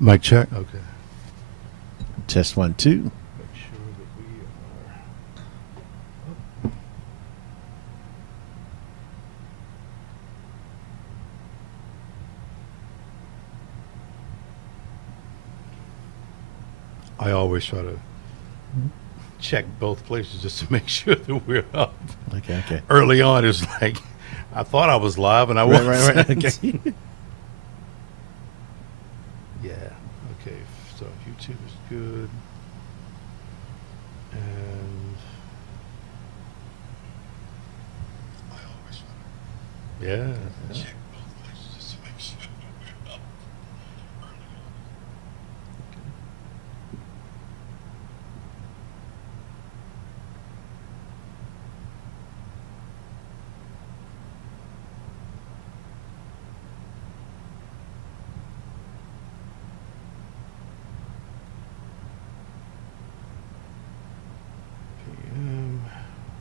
Mic check. Okay. Test 1, 2. Make sure that we are. I always try to check both places just to make sure that we're up. Okay. Early on, it's like I thought I was live and I wasn't. Right. Okay. Yeah. Okay. So YouTube is good. And I always yeah. Check both places just to make sure we're up early on.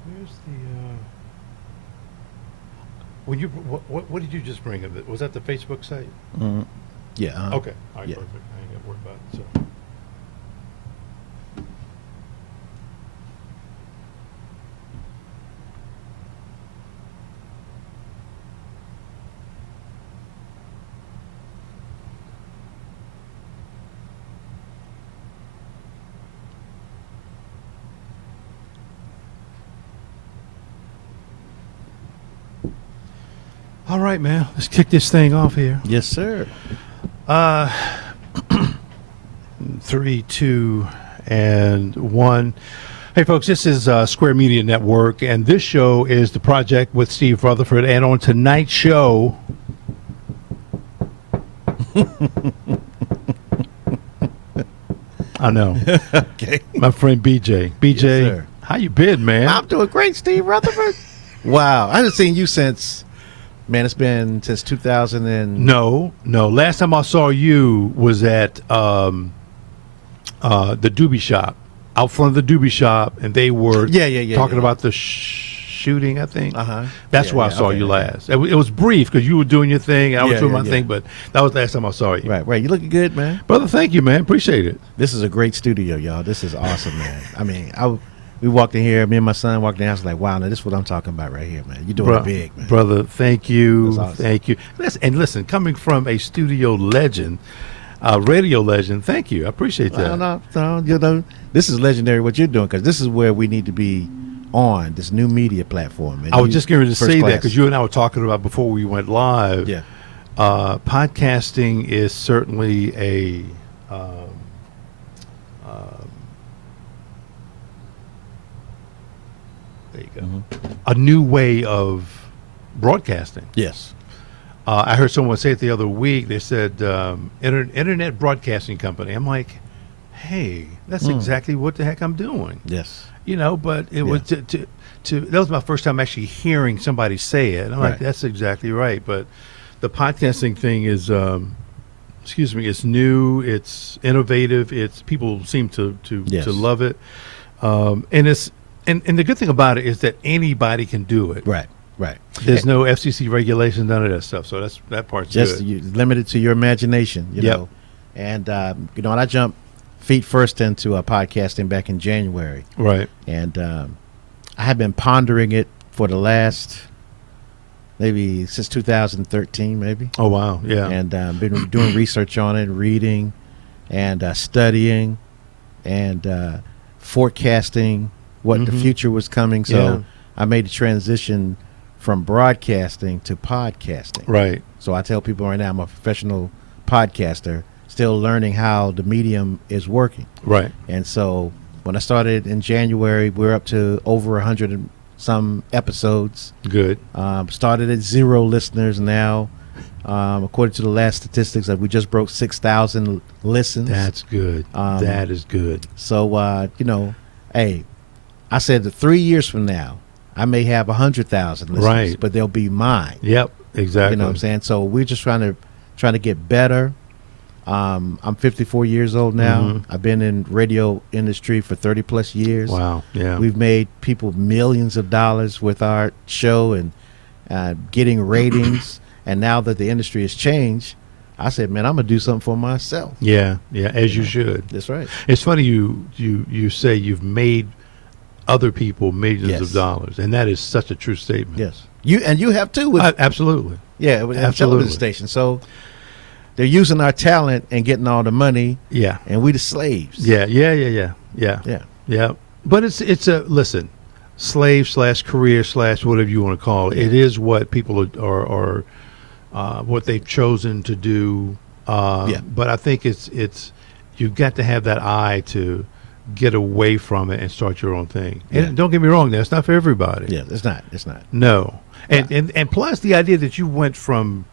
Where's the when you what did you just bring of it? Was that the Facebook site? Yeah. Okay. All right. Yeah. Perfect. I ain't got to worry about it. So. All right, man. Let's kick this thing off here. Yes, sir. 3, 2, and 1. Hey, folks, this is Square Media Network, and this show is The Project with Steve Rutherford. And on tonight's show, I know, Okay. my friend BJ. BJ, Yes, sir. how you been, man? I'm doing great, Steve Rutherford. Wow. I haven't seen you since, man, it's been since 2000 and... No. Last time I saw you was at the Doobie Shop, out front of the Doobie Shop, and they were talking about the shooting, I think. That's where I saw you last. It was brief because you were doing your thing, and I was doing my thing, but that was the last time I saw you. Right. You looking good, man. Brother, thank you, man. Appreciate it. This is a great studio, y'all. This is awesome, man. I mean, we walked in here, me and my son walked in, I was like, wow, now this is what I'm talking about right here, man. You're doing it big, man. Brother, thank you. That's awesome. Thank you. Listen, coming from a studio legend, radio legend, thank you. I appreciate that. No, you know, this is legendary what you're doing, because this is where we need to be on this new media platform. I was just going to say that because you and I were talking about before we went live. Yeah. Podcasting is certainly a there you go, a new way of broadcasting. Yes. I heard someone say it the other week. They said internet broadcasting company. I'm like, hey, that's exactly what the heck I'm doing. Yes. You know, but it was to that was my first time actually hearing somebody say it. I'm like, that's exactly right. But the podcasting thing is, it's new, it's innovative, it's people seem to love it, and it's and the good thing about it is that anybody can do it. Right. There's no FCC regulation, none of that stuff. So that part's just good. Limited to your imagination, you know. And you know, and I jumped feet first into podcasting back in January. Right. And I have been pondering it for the last maybe since 2013, maybe. Oh wow, yeah. And been doing research on it, reading, and studying, and forecasting what the future was coming. So I made the transition from broadcasting to podcasting. Right. So I tell people right now I'm a professional podcaster, still learning how the medium is working. Right. And so when I started in January, we're up to over 100 and some episodes. Good. Started at 0 listeners now. According to the last statistics, we just broke 6,000 listens. That's good. That is good. So, you know, hey, I said that 3 years from now, I may have 100,000 listeners, Right. but they'll be mine. Yep, exactly. You know what I'm saying? So we're just trying to get better. I'm 54 years old now. I've been in radio industry for 30 plus years. Wow. Yeah. We've made people millions of dollars with our show and getting ratings. And now that the industry has changed, I said, man, I'm gonna do something for myself. Yeah, as you should. That's right. It's funny you say you've made other people millions of dollars, and that is such a true statement. Yes, you have too. With, absolutely. Yeah, with a television station. So they're using our talent and getting all the money. Yeah, and we the slaves. Yeah. But it's a listen, slave / career / whatever you want to call it. It is what people are what they've chosen to do. But I think it's you've got to have that eye to get away from it and start your own thing. And don't get me wrong, that's not for everybody. Yeah, it's not. No. And plus the idea that you went from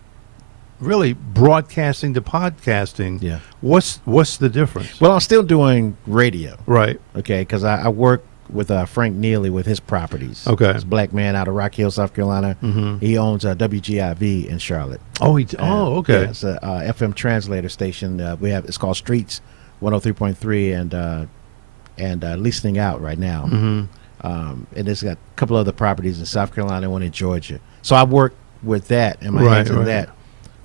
really broadcasting to podcasting. Yeah. What's the difference? Well, I'm still doing radio. Right. Okay, because I work with Frank Neely with his properties. Okay. This black man out of Rock Hill, South Carolina. Mm-hmm. He owns WGIV in Charlotte. Oh, okay. Yeah, it's a FM translator station. It's called Streets 103.3 and listening out right now. Mm-hmm. And it's got a couple other properties in South Carolina, one in Georgia. So I work with that and my hands in that.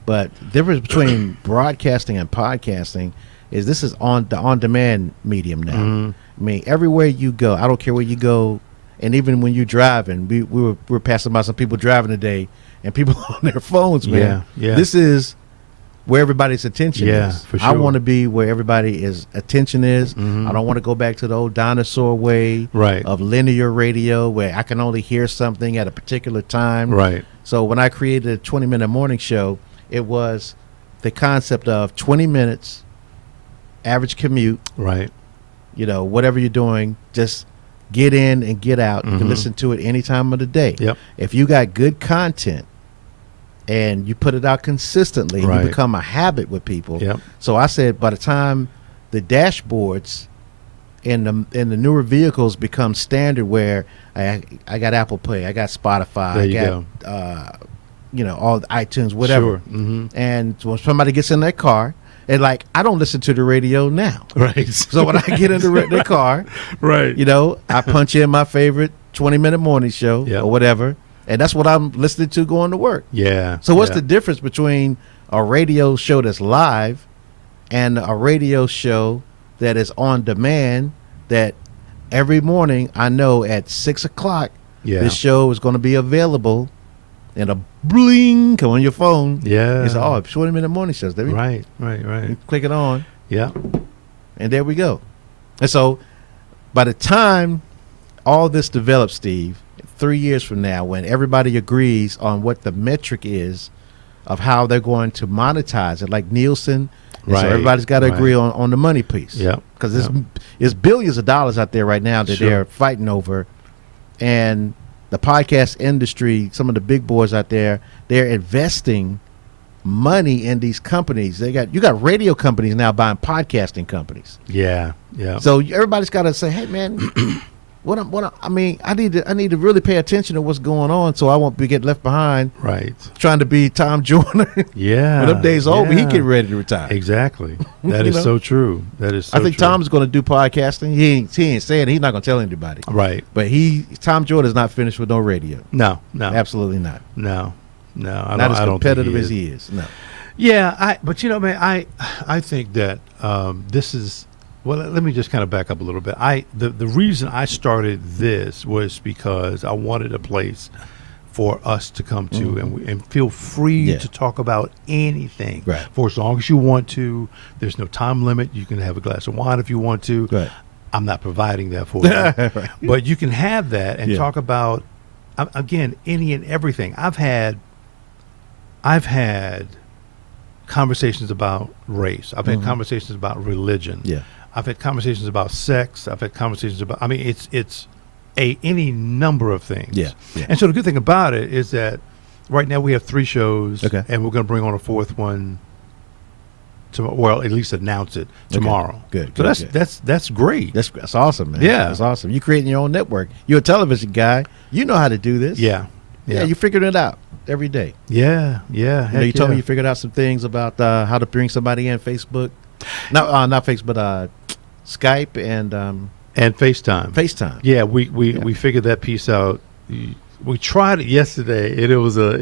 But the difference between broadcasting and podcasting is this is on-demand medium now. Mm-hmm. I mean, everywhere you go, I don't care where you go, and even when you're driving, we were passing by some people driving today, and people on their phones, man. Yeah. This is where everybody's attention is. For sure. I want to be where everybody's attention is. Mm-hmm. I don't want to go back to the old dinosaur way of linear radio where I can only hear something at a particular time. Right. So when I created a 20-minute morning show, it was the concept of 20 minutes, average commute. Right. You know, whatever you're doing, just get in and get out. You can listen to it any time of the day. Yep. If you got good content and you put it out consistently, you become a habit with people. Yep. So I said by the time the dashboards in the newer vehicles become standard where I got Apple Play, I got Spotify, there you I got all the iTunes, whatever. Sure. Mm-hmm. And when somebody gets in their car, and like, I don't listen to the radio now. Right. So when I get in the car, right, I punch in my favorite 20-minute morning show or whatever, and that's what I'm listening to going to work. Yeah. So what's the difference between a radio show that's live and a radio show that is on demand that every morning I know at 6 o'clock this show is going to be available and a bling come on your phone. Yeah. It's 20-minute morning shows. Right. You click it on. Yeah. And there we go. And so by the time all this develops, Steve, 3 years from now, when everybody agrees on what the metric is of how they're going to monetize it, like Nielsen, so everybody's got to agree on the money piece. Yeah. Because there's billions of dollars out there right now that they're fighting over. And the podcast industry, some of the big boys out there, they're investing money in these companies. You got radio companies now buying podcasting companies. Yeah. So everybody's got to say, hey man, I need to really pay attention to what's going on so I won't get left behind. Right. Trying to be Tom Joyner. Yeah. When them days over, he getting ready to retire. Exactly. That is so true. That is so I think true. Tom's going to do podcasting. He ain't saying it. He's not going to tell anybody. Right. But Tom Joyner is not finished with no radio. No. Absolutely not. No. Not as competitive as he is. No. Yeah, but man, I think that this is. Well, let me just kind of back up a little bit. The reason I started this was because I wanted a place for us to come to and feel free to talk about anything for as long as you want to. There's no time limit. You can have a glass of wine if you want to. Right. I'm not providing that for you. But you can have that and talk about, again, any and everything. I've had conversations about race. I've had conversations about religion. Yeah. I've had conversations about sex. I've had conversations about, it's any number of things. Yeah. And so the good thing about it is that right now we have 3 shows and we're going to bring on a 4th one tomorrow. Well, at least announce it tomorrow. Good. So that's great. That's awesome, man. Yeah. That's awesome. You're creating your own network. You're a television guy. You know how to do this. Yeah. You figured it out every day. Yeah. You told me you figured out some things about how to bring somebody in Facebook. Not Facebook, Skype and FaceTime. FaceTime. Yeah, we figured that piece out. We tried it yesterday, and it was a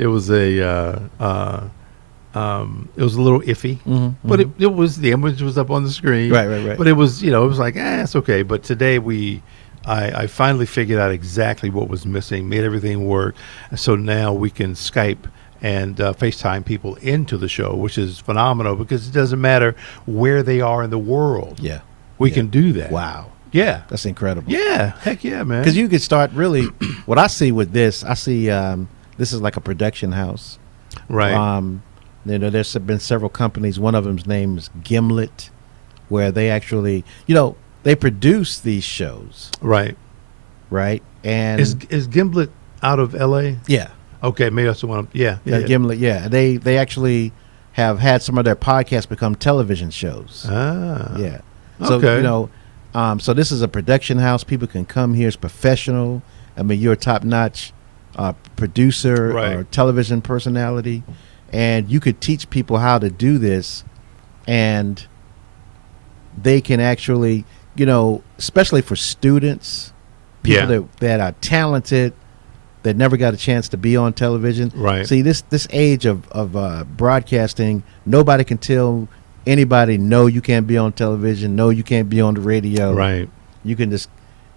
It was a little iffy, but it was, the image was up on the screen. Right. But it was, it was like, it's okay. But today I finally figured out exactly what was missing, made everything work. And so now we can Skype and FaceTime people into the show, which is phenomenal because it doesn't matter where they are in the world. Yeah. We can do that. Wow. Yeah. That's incredible. Yeah. Heck yeah, man. Because you could start really, what I see with this, I see this is like a production house. Right. There's been several companies. One of them's name is Gimlet, where they actually, they produce these shows. Right. Right. And is Gimlet out of L.A.? Yeah. Okay, maybe that's the one. Yeah. Gimlet. Yeah. They actually have had some of their podcasts become television shows. Ah. Yeah. So, okay. So this is a production house. People can come here. It's professional. I mean, you're a top-notch producer or television personality, and you could teach people how to do this, and they can actually, especially for students, people that are talented, that never got a chance to be on television. Right. See, this age of broadcasting, nobody can tell anybody, no, you can't be on television, no, you can't be on the radio. Right. You can just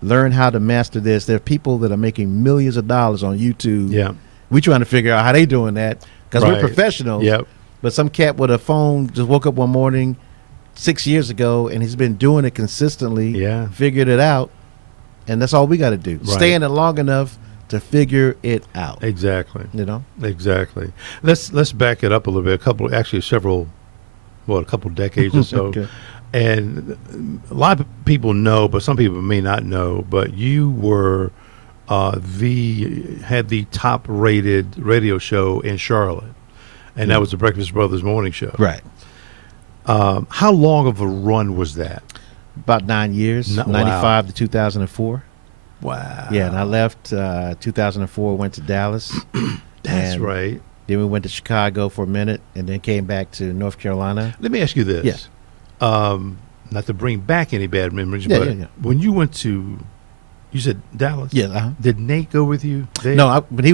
learn how to master this. There are people that are making millions of dollars on YouTube. Yeah. We're trying to figure out how they doing that because we're professionals. Yep. But some cat with a phone just woke up one morning 6 years ago, and he's been doing it consistently. Yeah. Figured it out, and that's all we got to do. Right. Stay in it long enough to figure it out. Exactly. Exactly. Let's back it up a little bit. A couple decades or so. Okay. And a lot of people know, but some people may not know, but you were had the top rated radio show in Charlotte, and that was the Breakfast Brothers morning show. Right. How long of a run was that? About 9 years, 95 to 2004. Wow. Yeah, and I left 2004, went to Dallas. That's right. Then we went to Chicago for a minute, and then came back to North Carolina. Let me ask you this. Yes. Not to bring back any bad memories, but when you went to, you said Dallas? Yeah. Uh-huh. Did Nate go with you there? No, but he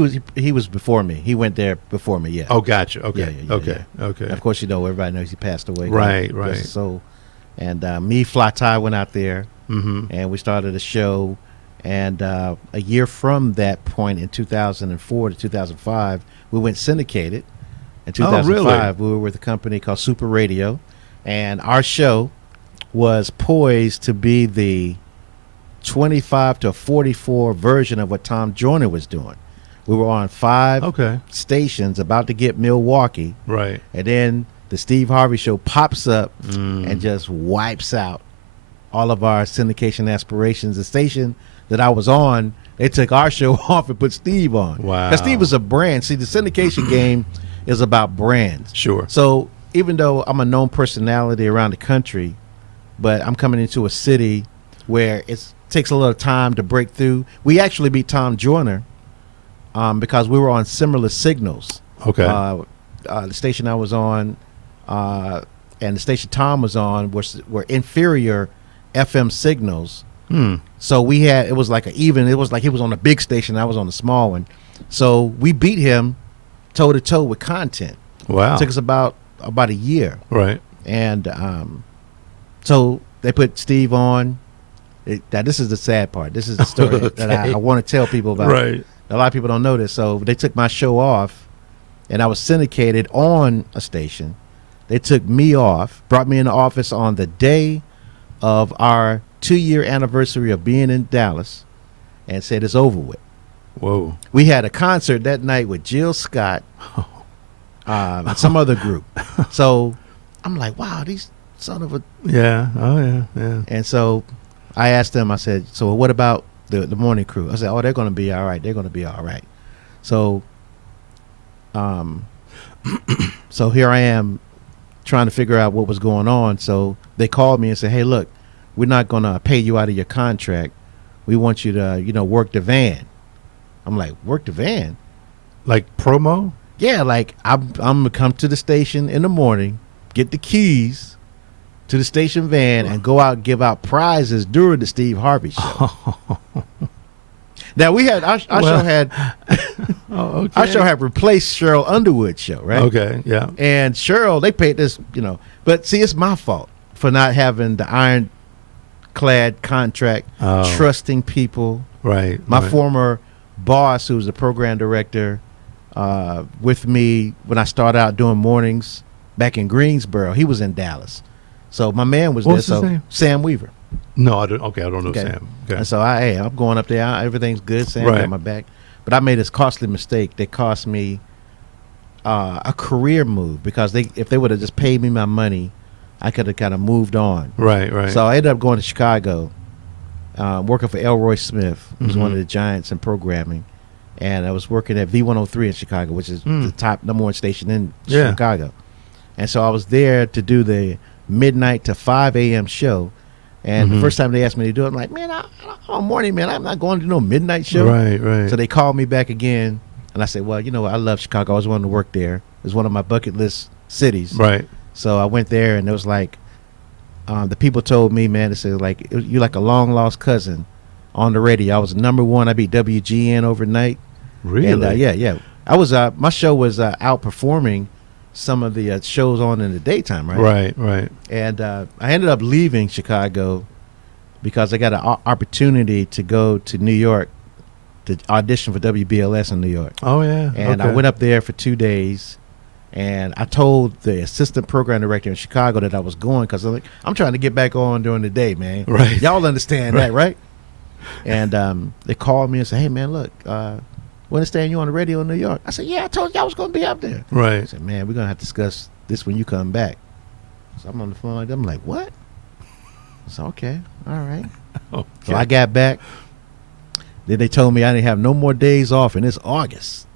was before me. He went there before me, yeah. Oh, gotcha. Okay. Yeah. Okay. And of course, everybody knows he passed away. Right. So, and me, Fly Ty went out there, and we started a show. And a year from that point, in 2004 to 2005, we went syndicated. In 2005, we were with a company called Super Radio, and our show was poised to be the 25 to 44 version of what Tom Joyner was doing. We were on 5 stations, about to get Milwaukee. Right. And then the Steve Harvey Show pops up and just wipes out all of our syndication aspirations. The station that I was on, they took our show off and put Steve on. Wow. Because Steve was a brand. See, the syndication game is about brands. Sure. So even though I'm a known personality around the country, but I'm coming into a city where it takes a little time to break through. We actually beat Tom Joyner because we were on similar signals. Okay. The station I was on and the station Tom was on were inferior FM signals. So it was like it was like he was on a big station, I was on a small one. So we beat him toe to toe with content. Wow. It took us about a year. Right. And so they put Steve on. Now this is the sad part. This is the story that I want to tell people about. Right. A lot of people don't know this. So they took my show off, and I was syndicated on a station. They took me off, brought me in the office on the day of our 2-year anniversary of being in Dallas, and said it's over with. Whoa. We had a concert that night with Jill Scott and some other group. So I'm like, wow, these son of a... Yeah. Oh, yeah. And so I asked them, I said, so what about the morning crew? I said, oh, they're going to be all right. They're going to be all right. So, so here I am trying to figure out what was going on. So they called me and said, hey, look, we're not going to pay you out of your contract. We want you to, work the van. I'm like, work the van? Like promo? Yeah, like I'm going to come to the station in the morning, get the keys to the station van, and go out and give out prizes during the Steve Harvey show. Now we had our show had our show had replaced Cheryl Underwood's show, right? Okay, yeah. And Cheryl, they paid this, but see, it's my fault for not having the ironclad contract, trusting people. Right. My former boss, who was the program director with me when I started out doing mornings back in Greensboro, he was in Dallas. So my man was What's there. his name? Sam Weaver. No, I don't. Okay, I don't know Sam. Okay. And so I'm going up there. Everything's good. Sam got my back. But I made this costly mistake that cost me a career move, because if they would have just paid me my money, I could have kind of moved on. Right. So I ended up going to Chicago, working for Elroy Smith, who's one of the giants in programming. And I was working at V103 in Chicago, which is the top #1 station in Chicago. And so I was there to do the midnight to 5 a.m. show. And the first time they asked me to do it, I'm like, man, I'm morning, man. I'm not going to do no midnight show. Right. So they called me back again. And I said, well, you know what? I love Chicago. I always wanted to work there. It was one of my bucket list cities. Right. So I went there, and it was like, the people told me, man, they said, like, you're like a long lost cousin on the radio. I was #1. I beat WGN overnight. Really? And yeah. I was my show was outperforming some of the shows on in the daytime, right? Right. And I ended up leaving Chicago because I got an opportunity to go to New York to audition for WBLS in New York. Oh, yeah. And I went up there for 2 days, and I told the assistant program director in Chicago that I was going, because I'm trying to get back on during the day, man. Right. Y'all understand that, right? And they called me and said, hey, man, look, we understand you on the radio in New York. I said, yeah, I told you I was going to be up there. Right. I said, man, we're going to have to discuss this when you come back. So I'm on the phone like that. I'm like, what? I said, okay, all right. Okay. So I got back. Then they told me I didn't have no more days off, and it's August.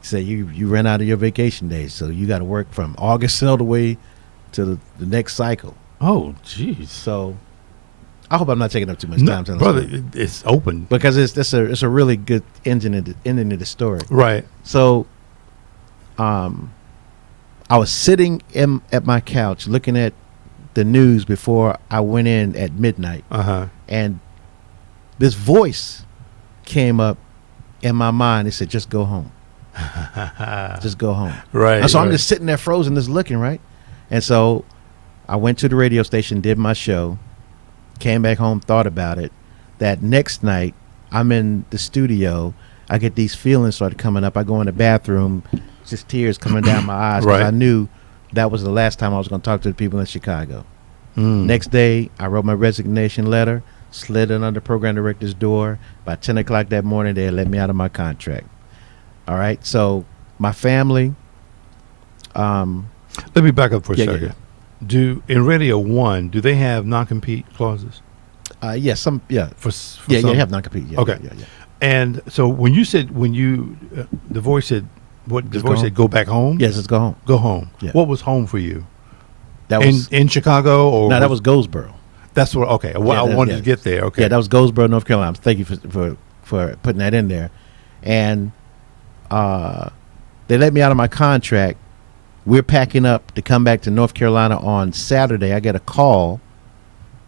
He said, you ran out of your vacation days, so you got to work from August all the way to the next cycle. Oh, jeez. So I hope I'm not taking up too much time. Brother, it's open. Because it's a really good ending of the story. Right. So I was sitting at my couch looking at the news before I went in at midnight. And this voice came up in my mind. It said, just go home. Just go home. Right. And so I'm just sitting there frozen, just looking, right? And so I went to the radio station, did my show, came back home, thought about it. That next night, I'm in the studio. I get these feelings started coming up. I go in the bathroom, just tears coming down my eyes, because I knew that was the last time I was going to talk to the people in Chicago. Next day, I wrote my resignation letter, slid it under the program director's door. By 10 o'clock that morning, they let me out of my contract. All right, so my family. Let me back up for a second. Yeah. In Radio 1, do they have non-compete clauses? Yes, you have non-compete. Yeah, okay. Yeah. And so when the voice said, go back home? Yes, let's go home. Go home. Yeah. What was home for you? That was in Chicago, or no, that was Goldsboro. That's what. Okay, I wanted to get there. Okay. Yeah, that was Goldsboro, North Carolina. Thank you for putting that in there. And they let me out of my contract. We're packing up to come back to North Carolina on Saturday. I get a call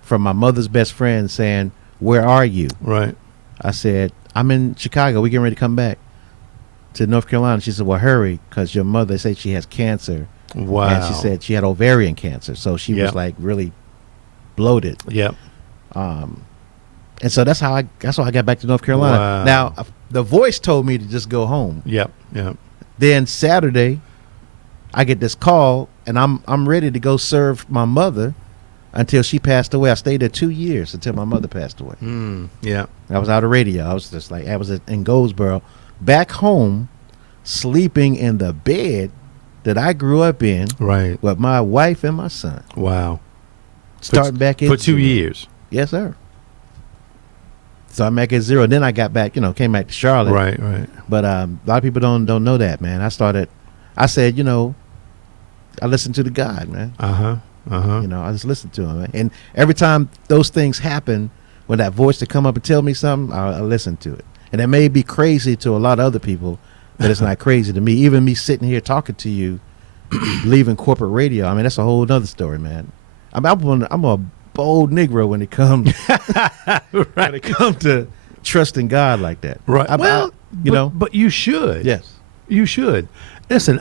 from my mother's best friend saying, where are you? Right. I said, I'm in Chicago. We're getting ready to come back to North Carolina. She said, well, hurry, because your mother said she has cancer. Wow. And she said she had ovarian cancer. So she was like really bloated. Yep. And so that's how I got back to North Carolina. Wow. Now, the voice told me to just go home. Yep. Then Saturday, I get this call, and I'm ready to go serve my mother until she passed away. I stayed there 2 years until my mother passed away. Yeah. I was out of radio. I was just like, I was in Goldsboro, back home, sleeping in the bed that I grew up in, right, with my wife and my son. Wow. Starting back in for 2 years. Yes, sir. So I'm back at zero. Then I got back, came back to Charlotte. Right. But a lot of people don't know that, man. I said, I listened to the God, man. I just listened to him, man. And every time those things happen, when that voice to come up and tell me something, I listen to it. And it may be crazy to a lot of other people, but it's not crazy to me. Even me sitting here talking to you, leaving corporate radio, I mean, that's a whole other story, man. I'm a bold Negro when it comes when it comes to trust in God like that. Right. You know. But you should. Yes. You should. Listen,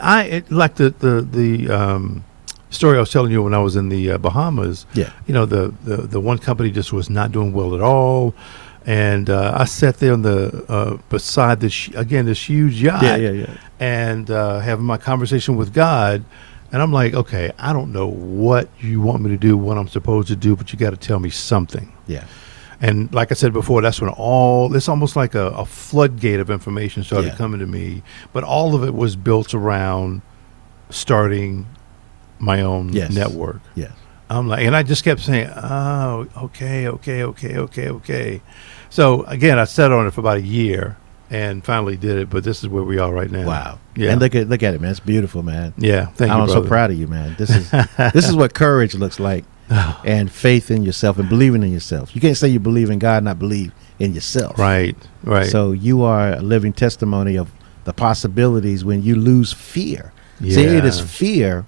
like the story I was telling you when I was in the Bahamas. Yeah. You know, the one company just was not doing well at all, and I sat there on the beside this huge yacht. Yeah. And having my conversation with God, and I'm like, okay, I don't know what you want me to do, what I'm supposed to do, but you got to tell me something. Yeah. And like I said before, that's when it's almost like a floodgate of information started coming to me. But all of it was built around starting my own network. Yes. I'm like, and I just kept saying, oh, okay. So again, I sat on it for about a year and finally did it. But this is where we are right now. Wow. Yeah. And look at it, man. It's beautiful, man. Yeah. Thank you, I'm brother. so proud of you, man. This is what courage looks like. And faith in yourself and believing in yourself. You can't say you believe in God and not believe in yourself. Right. So you are a living testimony of the possibilities when you lose fear. Yeah. See, it is fear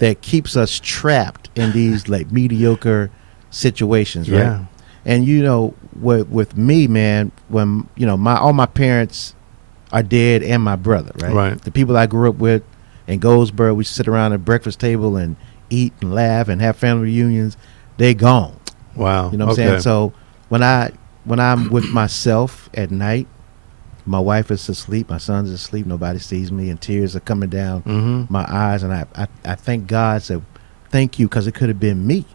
that keeps us trapped in these like mediocre situations, right? Yeah. And you know, with me, man, when you know all my parents are dead and my brother, right? Right. The people I grew up with in Goldsboro, we sit around at breakfast table and eat and laugh and have family reunions. They gone. Wow. You know what I'm saying? So when I'm with myself at night, my wife is asleep, my son's asleep, nobody sees me, and tears are coming down my eyes, and I thank God, said thank you, because it could have been me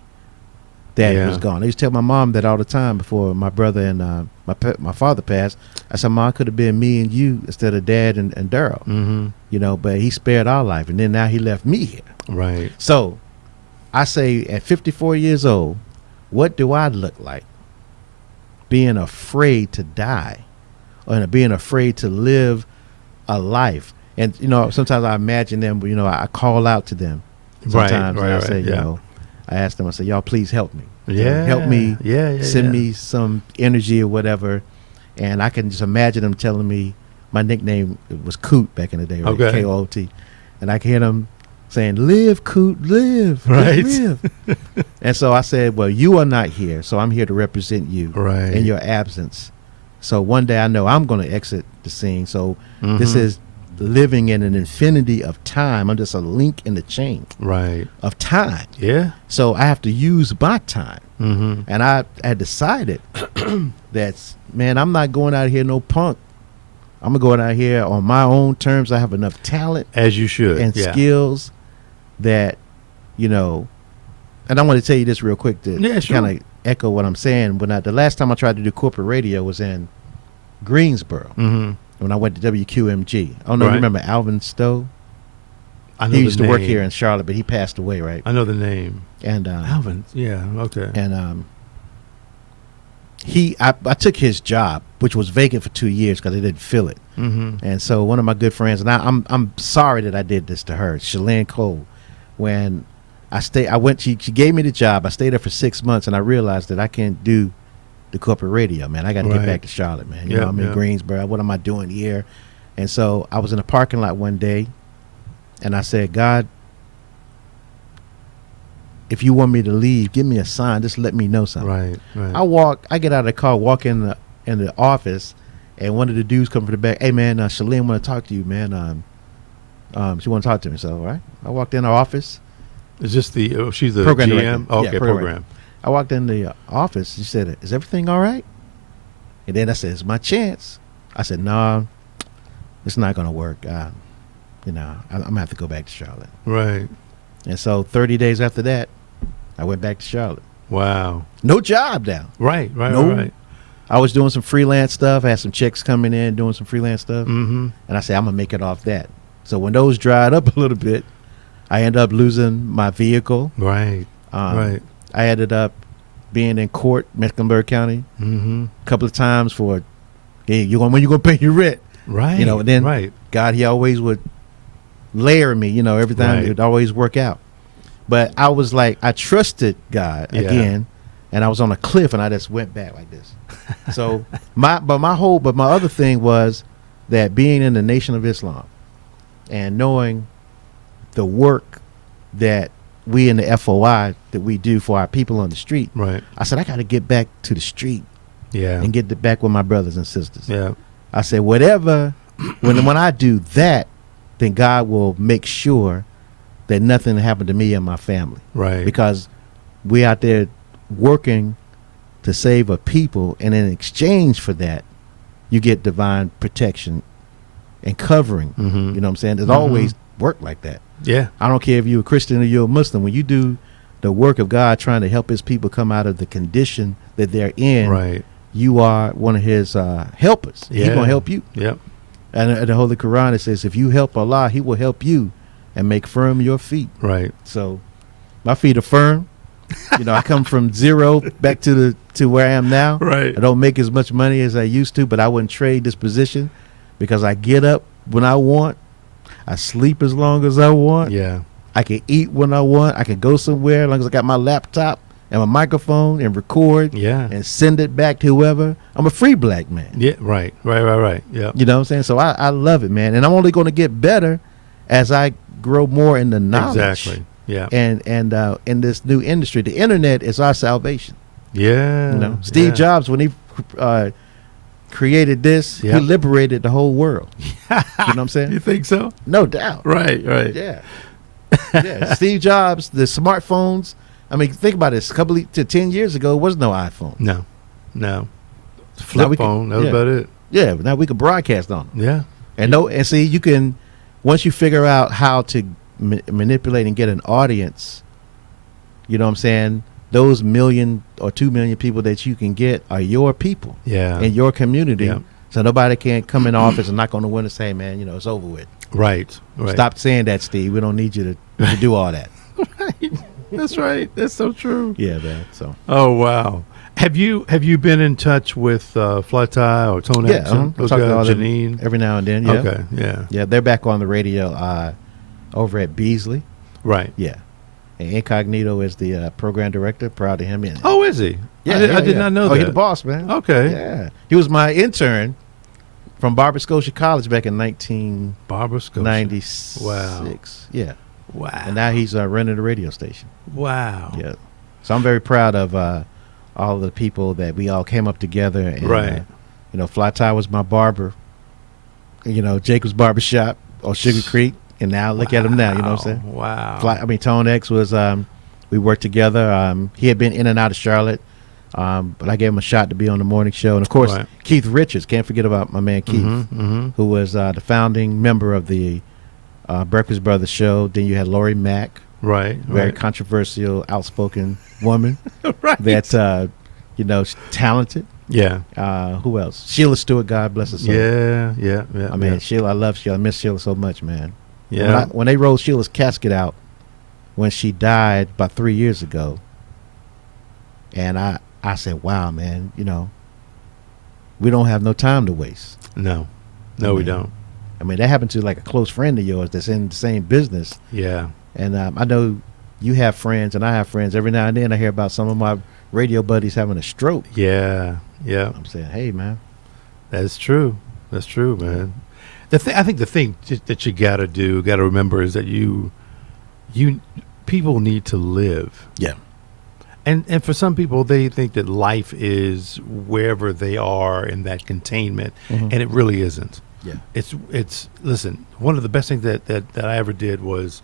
that was gone. I used to tell my mom that all the time before my brother and my father passed. I said, Mom, could have been me and you instead of Dad and Daryl. You know, but he spared our life, and then now he left me here. Right. So I say at 54 years old, what do I look like? Being afraid to die, or being afraid to live a life. And, you know, sometimes I imagine them, you know, I call out to them sometimes. Right, and I say, you know, I ask them, I say, y'all please help me. Yeah. Help me. Send me me some energy or whatever. And I can just imagine them telling me, my nickname was Coot back in the day, right? Okay. K-O-O-T. And I can hear them saying, live, Coot, live. Right. Live. And so I said, well, you are not here, so I'm here to represent you in your absence. So one day I know I'm going to exit the scene. So this is living in an infinity of time. I'm just a link in the chain of time. Yeah. So I have to use my time. And I had decided that, man, I'm not going out here no punk. I'm going to go out here on my own terms. I have enough talent. As you should. And skills that, you know, and I want to tell you this real quick to kind of echo what I'm saying. When the last time I tried to do corporate radio was in Greensboro when I went to WQMG. I don't know if you remember Alvin Stowe. I know he used to work here in Charlotte, but he passed away, right? I know the name. And Alvin, okay. And I took his job, which was vacant for 2 years because they didn't fill it. And so one of my good friends, and I'm sorry that I did this to her, Shalane Cole. When she gave me the job. I stayed there for 6 months, and I realized that I can't do the corporate radio, man. I got to get back to Charlotte, man. You know, I'm in Greensboro. What am I doing here? And so I was in a parking lot one day, and I said, God, if you want me to leave, give me a sign. Just let me know something. Right. I get out of the car, walk in the office, and one of the dudes come from the back. Hey, man, Shalene want to talk to you, man. She want to talk to me. So, all right. I walked in her office. Is this she's the program GM? director. Oh, okay, program. I walked in the office. She said, is everything all right? And then I said, it's my chance. I said, no, it's not going to work. You know, I'm going to have to go back to Charlotte. Right. And so 30 days after that, I went back to Charlotte. Wow. No job now. Right. I was doing some freelance stuff. I had some checks coming in, doing some freelance stuff. And I said, I'm going to make it off that. So when those dried up a little bit, I ended up losing my vehicle. Right. I ended up being in court, Mecklenburg County, a couple of times for, hey, when you going to pay your rent? Right. You know, and then God, he always would layer me, you know, every time it would always work out. But I was like, I trusted God again, and I was on a cliff, and I just went back like this. So my other thing was that being in the Nation of Islam and knowing the work that we in the FOI that we do for our people on the street. Right. I said, I got to get back to the street Yeah. and get back with my brothers and sisters. Yeah. I said, whatever, when I do that, then God will make sure that nothing happened to me and my family. Right. Because we out there working to save a people, and in exchange for that, you get divine protection and covering. Mm-hmm. You know what I'm saying? It's always worked like that. Yeah. I don't care if you're a Christian or you're a Muslim. When you do the work of God trying to help his people come out of the condition that they're in, Right. you are one of his helpers. Yeah. He's going to help you. Yep. And in the Holy Quran, it says, if you help Allah, he will help you and make firm your feet. Right. So my feet are firm. You know, I come from zero back to where I am now. Right. I don't make as much money as I used to, but I wouldn't trade this position because I get up when I want. I sleep as long as I want. Yeah. I can eat when I want. I can go somewhere as long as I got my laptop and my microphone and record and send it back to whoever. I'm a free black man. Yeah. Right. Right. Yeah. You know what I'm saying? So I love it, man. And I'm only going to get better as I grow more in the knowledge. Exactly. Yeah. And in this new industry, the internet is our salvation. Yeah. You know, Steve Jobs, when he created this, he liberated the whole world. You know what I'm saying? You think so? No doubt. Right. Yeah. Yeah. Steve Jobs, the smartphones. I mean, think about this. A couple to 10 years ago, there was no iPhone. No. Flip phone. That was about it. Yeah. But now we can broadcast on them. Yeah. And see, you can, once you figure out how to manipulate and get an audience, you know what I'm saying? Those 1 million or 2 million people that you can get are your people. Yeah. In your community. Yeah. So nobody can come in office and knock on the window and say, man, you know, it's over with. Right. Stop saying that, Steve. We don't need you to do all that. Right. That's right. That's so true. Yeah, man. So. Oh wow. Have you been in touch with Fly Tie or Tone X? Those guys, Janine? every now and then. Yeah. Okay. Yeah. Yeah, they're back on the radio over at Beasley. Right. Yeah. And Incognito is the program director. Proud of him. Oh, is he? Yeah, I did not know that. Oh, he's the boss, man. Okay. Yeah. He was my intern from Barbara Scotia College back in 1996. Wow. Yeah. Wow. And now he's running the radio station. Wow. Yeah. So I'm very proud of all the people that we all came up together. And, right. You know, Fly Tie was my barber. You know, Jacob's Barbershop on Sugar Creek. And now look at him now, you know what I'm saying? Wow. Tone X was, we worked together. He had been in and out of Charlotte, but I gave him a shot to be on the morning show. And, of course, Keith Richards, can't forget about my man Keith, who was the founding member of the Breakfast Brothers show. Then you had Lori Mack. Right. Very controversial, outspoken woman. Right. That, you know, talented. Yeah. Who else? Sheila Stewart, God bless her soul. Yeah. I mean, Sheila, I love Sheila. I miss Sheila so much, man. Yeah. When they rolled Sheila's casket out when she died about 3 years ago, and I said, wow, man, you know, we don't have no time to waste. No, we don't. I mean, that happened to like a close friend of yours that's in the same business. Yeah. And I know you have friends and I have friends. Every now and then I hear about some of my radio buddies having a stroke. Yeah. I'm saying, hey, man. That's true, man. I think the thing that you got to remember is that you people need to live. Yeah. And for some people, they think that life is wherever they are in that containment, and it really isn't. Yeah. It's listen, one of the best things that I ever did was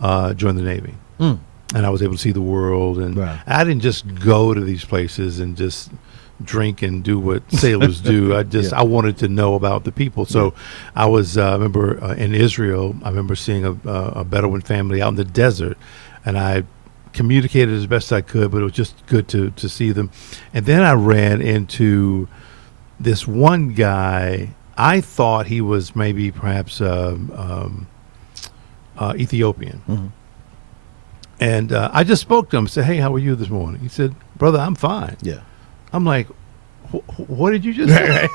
join the Navy. And I was able to see the world, and I didn't just go to these places and just drink and do what sailors do. I wanted to know about the people. So I was I remember in Israel, I remember seeing a Bedouin family out in the desert, and I communicated as best I could, but it was just good to see them. And then I ran into this one guy. I thought he was maybe perhaps Ethiopian. And I just spoke to him, said, hey, how are you this morning? He said, brother, I'm fine. Yeah. I'm like, what did you just say?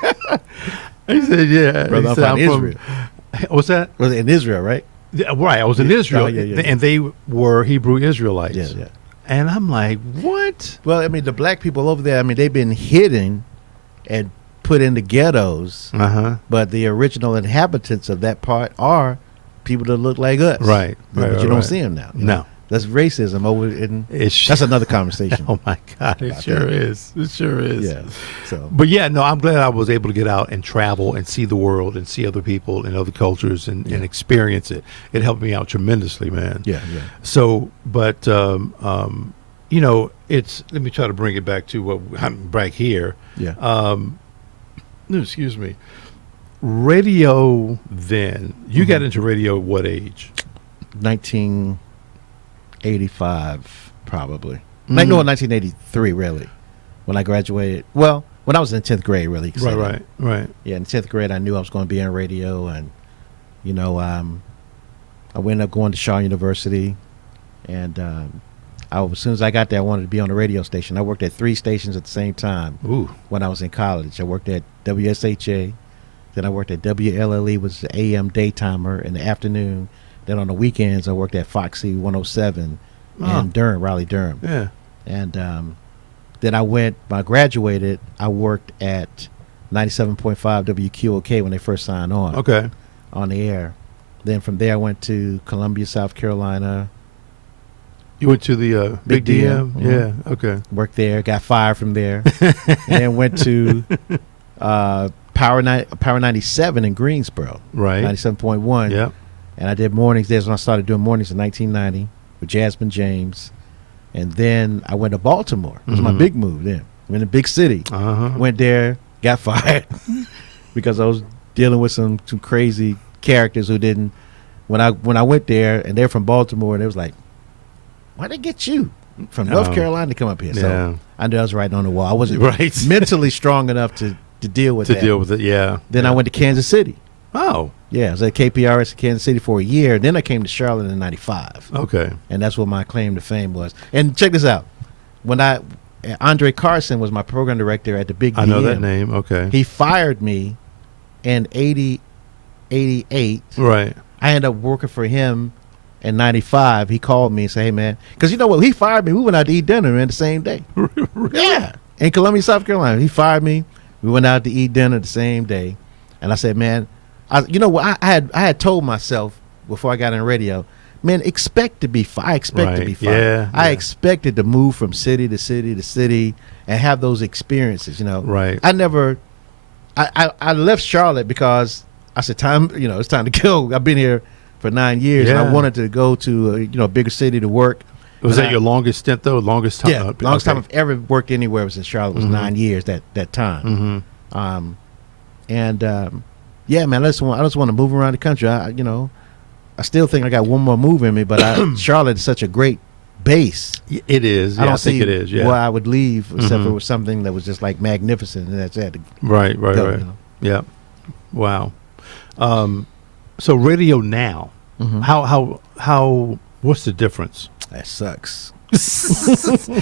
He said, yeah. Brother, said, I'm from Israel. What's that? Was it in Israel, right? Yeah, right. I was in Israel, and they were Hebrew Israelites. Yeah. And I'm like, what? Well, I mean, the black people over there, I mean, they've been hidden and put in the ghettos. But the original inhabitants of that part are people that look like us. Right. But you don't see them now. No. That's racism. That's another conversation. Oh my God, it sure is. It sure is. Yeah. So, but yeah, no, I'm glad I was able to get out and travel and see the world and see other people and other cultures and experience it. It helped me out tremendously, man. Yeah. So, but you know, it's. Let me try to bring it back to what I'm back here. Yeah. No, excuse me. Radio. Then you got into radio at what age? 1985, probably. No, 1983, really. When I graduated. Well, when I was in 10th grade, really. Right. Yeah, in 10th grade, I knew I was going to be in radio, and you know, I ended up going to Shaw University, and as soon as I got there, I wanted to be on a radio station. I worked at 3 stations at the same time. Ooh. When I was in college. I worked at WSHA, then I worked at WLLE, which is the AM daytimer in the afternoon. Then on the weekends, I worked at Foxy 107 in Durham, Raleigh-Durham. Yeah. And then when I graduated, I worked at 97.5 WQOK when they first signed on. Okay. On the air. Then from there, I went to Columbia, South Carolina. You went to the Big DM? Mm-hmm. Yeah, okay. Worked there, got fired from there. And then went to Power 97 in Greensboro. Right. 97.1. Yeah. And I did mornings. There's when I started doing mornings in 1990 with Jasmine James. And then I went to Baltimore. It was my big move then. I'm in a big city. Went there, got fired because I was dealing with some crazy characters who didn't. When I went there, and they're from Baltimore, and it was like, why'd they get you from North Carolina to come up here? So I knew I was writing on the wall. I wasn't mentally strong enough to deal with that. To deal with it, yeah. Then I went to Kansas City. Oh. Yeah, I was at KPRS in Kansas City for a year. Then I came to Charlotte in '95. Okay. And that's what my claim to fame was. And check this out. Andre Carson was my program director at the Big DM. I know that name, okay. He fired me in 88. Right. I ended up working for him in 95. He called me and said, hey, man, because you know what? He fired me. We went out to eat dinner, man, the same day. Really? Yeah. In Columbia, South Carolina. He fired me. We went out to eat dinner the same day. And I said, man, you know what? I had told myself before I got in radio, man, expect to be fired. I expect to be fired. Yeah, I expected to move from city to city to city and have those experiences, you know. Right. I left Charlotte because I said, it's time to go. I've been here for 9 years, and I wanted to go to a bigger city to work. Was that your longest stint, though? Longest time? Yeah, longest time I've ever worked anywhere was in Charlotte. Was 9 years that time. Yeah, man, I just want to move around the country. I still think I got one more move in me, but Charlotte is such a great base. It is. Yeah, I think it is. Yeah. Where I would leave, except for it was something that was just like magnificent, and that's it. Right. You know? Yeah. Wow. So radio now, how what's the difference? That sucks.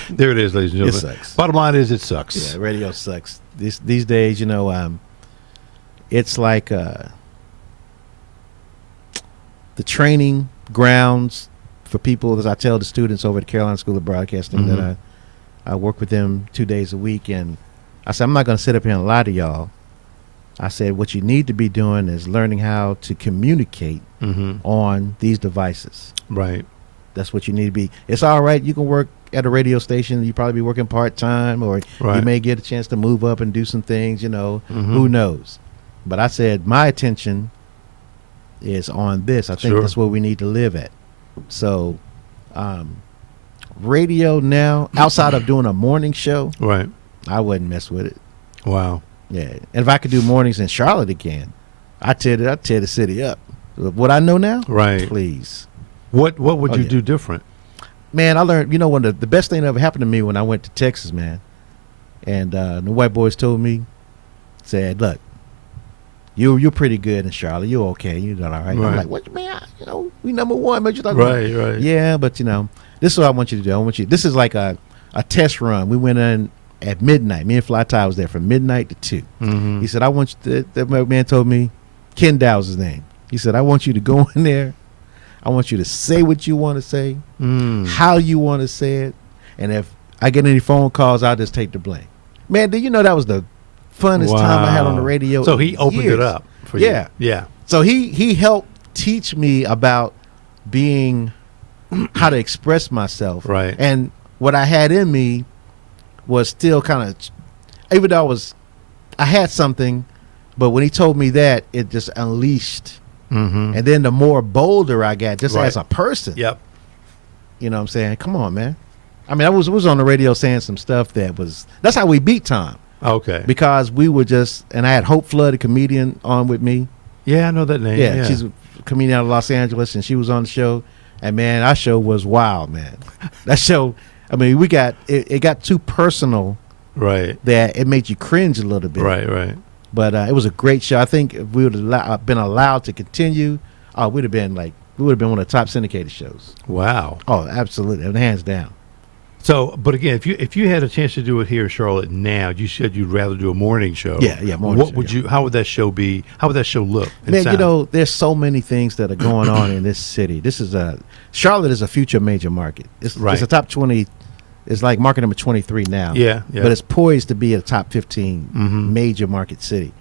There it is, ladies and gentlemen. It sucks. Bottom line is it sucks. Yeah, radio sucks. These days, it's like the training grounds for people, as I tell the students over at the Carolina School of Broadcasting, that I work with them 2 days a week, and I said, I'm not going to sit up here and lie to y'all. I said, what you need to be doing is learning how to communicate on these devices. Right. That's what you need to be. It's all right. You can work at a radio station. You probably be working part-time, or you may get a chance to move up and do some things, who knows. But I said, my attention is on this. I think that's where we need to live at. So radio now, outside of doing a morning show, right, I wouldn't mess with it. Wow. Yeah. And if I could do mornings in Charlotte again, I'd tear the city up. What I know now? Right. Please. What would you do different? Man, I learned, the best thing that ever happened to me when I went to Texas, man. And the white boys told me, said, look, you're pretty good in Charlotte. You're okay. You're doing all right. I'm like, what, man? We number one. Man, right. Yeah, but this is what I want you to do. This is like a test run. We went in at midnight. Me and Fly Ty was there from midnight to 2. He said, I want you to, that man told me, Ken Dow's his name. He said, I want you to go in there. I want you to say what you want to say, how you want to say it. And if I get any phone calls, I'll just take the blame. Man, do you know that was the funnest time I had on the radio? So he opened it up for you. Yeah. So he helped teach me about being how to express myself. Right. And what I had in me was still kind of, even though I had something, but when he told me that, it just unleashed. Mm-hmm. And then the more bolder I got, just as a person. Yep. You know what I'm saying? Come on, man. I mean, I was on the radio saying some stuff that's how we beat time. Okay. Because we were and I had Hope Flood, a comedian, on with me. Yeah, I know that name. Yeah, she's a comedian out of Los Angeles, and she was on the show. And man, our show was wild, man. That show, I mean, it got too personal. Right. That it made you cringe a little bit. Right. But it was a great show. I think if we would have been allowed to continue, we would have been one of the top syndicated shows. Wow. Oh, absolutely, hands down. So, but again, if you had a chance to do it here in Charlotte now, you said you'd rather do a morning show. Yeah, morning show. What would you? How would that show be? How would that show look? Man, sound? There's so many things that are going on in this city. Charlotte is a future major market. It's a top 20. It's like market number 23 now. Yeah. But it's poised to be a top 15 major market city.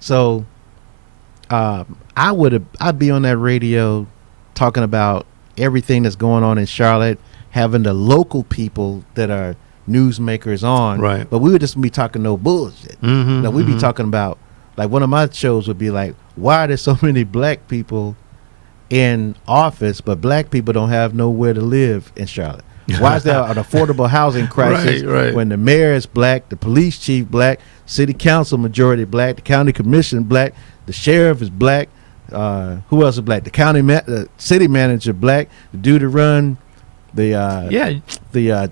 So, I'd be on that radio talking about everything that's going on in Charlotte, having the local people that are newsmakers on. Right. But we would just be talking no bullshit. We'd be talking about, like, one of my shows would be like, why are there so many black people in office, but black people don't have nowhere to live in Charlotte? Why is there an affordable housing crisis when the mayor is black, the police chief black, city council majority black, the county commission black, the sheriff is black, who else is black? The city manager black, the dude that run the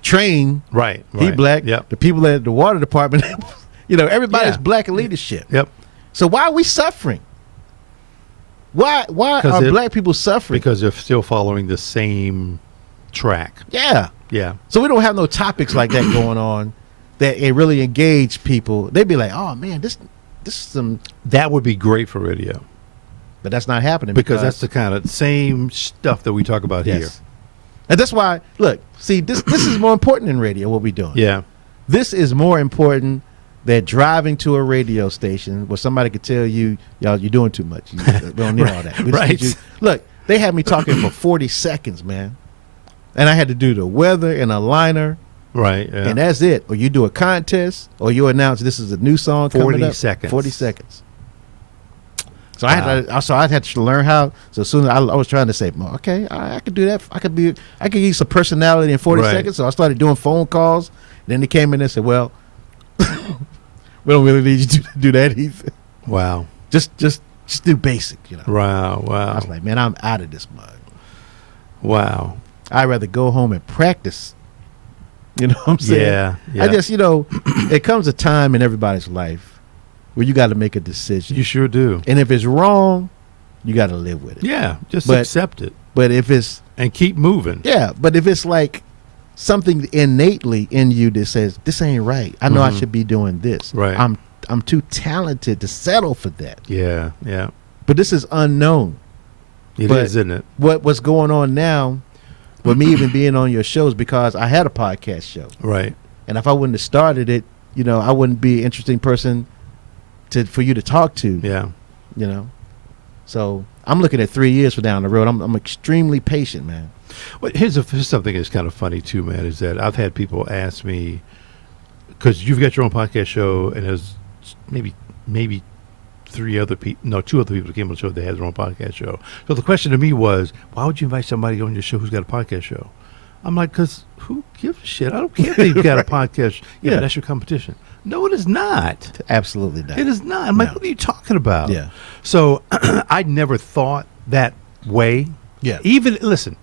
train, right? He black. Yep. The people at the water department, everybody's black in leadership. Yep. So why are we suffering? Why are black people suffering? Because they're still following the same track. Yeah. So we don't have no topics like that going on that it really engage people. They'd be like, oh man, this is some. That would be great for radio. But that's not happening because that's the kind of same stuff that we talk about here. And that's why, look, see, this is more important than radio, what we're doing. Yeah. This is more important than driving to a radio station where somebody could tell you, y'all, you're doing too much. We don't need all that. We just need you. Look, they had me talking for 40 seconds, man. And I had to do the weather and a liner. Right. Yeah. And that's it. Or you do a contest, or you announce this is a new song coming up. 40 seconds. 40 seconds. So I had to learn how. So soon I was trying to say, okay, I could do that. I could use some personality in 40 seconds. So I started doing phone calls. Then they came in and said, well, we don't really need you to do that either. Wow. Just do basic, Wow. I was like, man, I'm out of this mug. Wow. I'd rather go home and practice. You know what I'm saying? Yeah. I just, it comes a time in everybody's life where you got to make a decision. You sure do. And if it's wrong, you got to live with it. Yeah, accept it. But if it's... And keep moving. Yeah, but if it's like something innately in you that says, this ain't right. I know I should be doing this. Right. I'm too talented to settle for that. Yeah. But this is unknown. It is, isn't it? What's going on now with me even being on your shows, because I had a podcast show. Right. And if I wouldn't have started it, I wouldn't be an interesting person for you to talk to. Yeah. So I'm looking at 3 years from down the road. I'm extremely patient, man. Well, here's something that's kind of funny too, man, is that I've had people ask me, because you've got your own podcast show, and there's maybe two other people came on the show that had their own podcast show. So the question to me was, why would you invite somebody on your show who's got a podcast show? I'm like, because who gives a shit? I don't care if they've got a podcast. Yeah, but that's your competition. No, it is not. Absolutely not. It is not. I'm like, what are you talking about? Yeah. So I never thought that way. Yeah. Even, listen,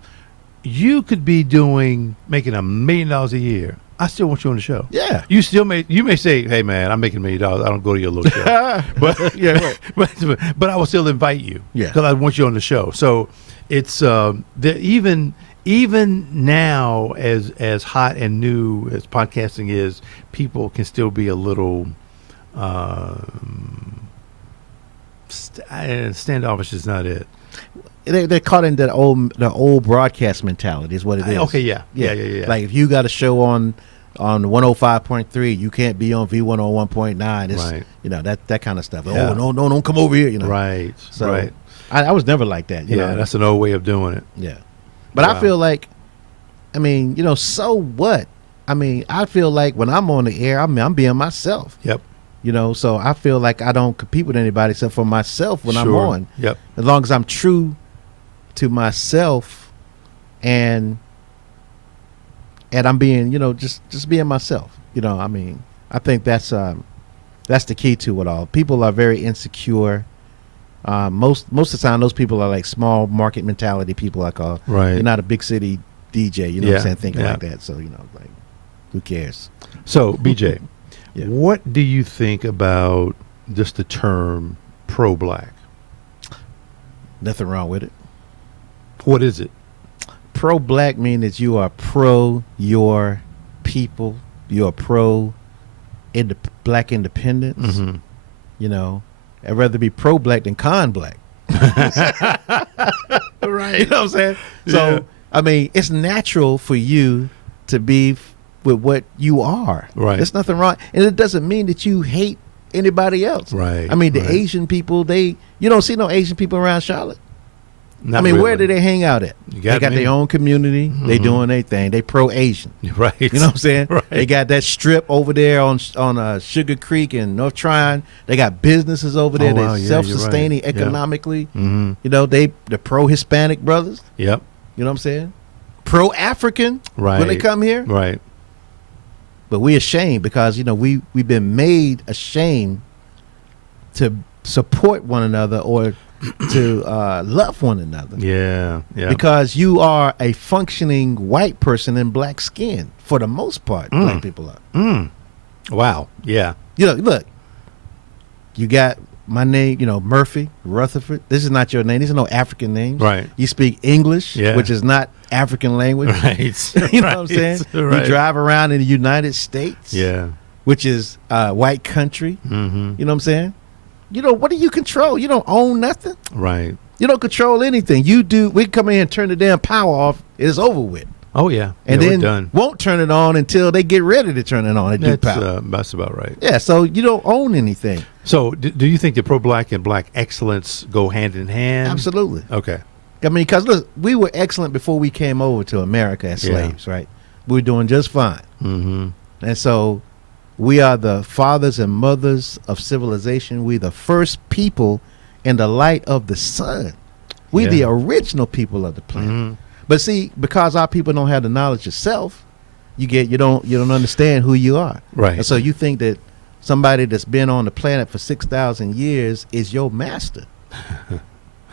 you could be making $1 million a year. I still want you on the show. Yeah. You may say, hey man, I'm making $1 million. I don't go to your little show. But yeah, right. but I will still invite you. Yeah. Because I want you on the show. So it's even now, as hot and new as podcasting is, people can still be a little standoffish is not it. They're caught in the old broadcast mentality is what it is. Okay, yeah. Like if you got a show on 105.3, you can't be on V101.9. It's, right. That kind of stuff. Yeah. Oh, no, don't come over here. Right. So right. I was never like that. That's an old way of doing it. Yeah. But Wow. I feel like, I mean, you know, so what? I mean, I feel like when I'm on the air, I'm being myself. Yep. You know, so I feel like I don't compete with anybody except for myself when I'm Sure. on. Yep. As long as I'm true to myself and I'm being, you know, just being myself. You know, I mean, I think that's the key to it all. People are very insecure. Most of the time, those people are like small market mentality people. I call. Right. You're not a big city DJ. You know what I'm saying? Thinking Yeah. like that. So you know, like, who cares? So, BJ, Yeah. what do you think about just the term pro-black? Nothing wrong with it. What is it? Pro-black means that you are pro your people. You are pro black independence. Mm-hmm. You know, I'd rather be pro-black than con-black. Right. You know what I'm saying? So, Yeah. I mean, it's natural for you to be with what you are. Right. There's nothing wrong. And it doesn't mean that you hate anybody else. Right. I mean, the right. Asian people, you don't see no Asian people around Charlotte. Not I mean, where really. do they hang out at? You They got got me. their own community. They Mhm. doing their thing. They pro-Asian. Right. You know what I'm saying? Right. They got that strip over there on Sugar Creek and North Tryon. They got businesses over there. Oh, wow. They're Yeah, self-sustaining you're right. Yeah. economically. Mm-hmm. You know, the pro-Hispanic brothers. Yep. You know what I'm saying? Pro-African Right. when they come here. Right. But we ashamed because, you know, we've been made ashamed to support one another or to love one another. Yeah. Yeah. Because you are a functioning white person in black skin. For the most part, black people are. Mm. Wow. Yeah. You know, look, you got my name, you know, Murphy, Rutherford. This is not your name. These are no African names. Right. You speak English, Yeah. which is not African language. Right. You know what I'm saying? Right. You drive around in the United States, Yeah. which is white country. Mm-hmm. You know what I'm saying? You know, what do you control? You don't own nothing. Right. You don't control anything. You do. We come in and turn the damn power off. It's over with. Oh yeah. And yeah, then we're done. won't turn it on until they get ready to turn it on and do power. That's about right. Yeah, so you don't own anything. So, do you think that pro-black and black excellence go hand in hand? Absolutely. Okay. I mean, because look, we were excellent before we came over to America as Yeah. slaves, right? We were doing just fine. Mm-hmm. And so we are the fathers and mothers of civilization. We the first people in the light of the sun. We Yeah. the original people of the planet. Mm-hmm. But see, because our people don't have the knowledge of self, you don't understand who you are. Right. And so you think that somebody that's been on the planet for 6,000 years is your master.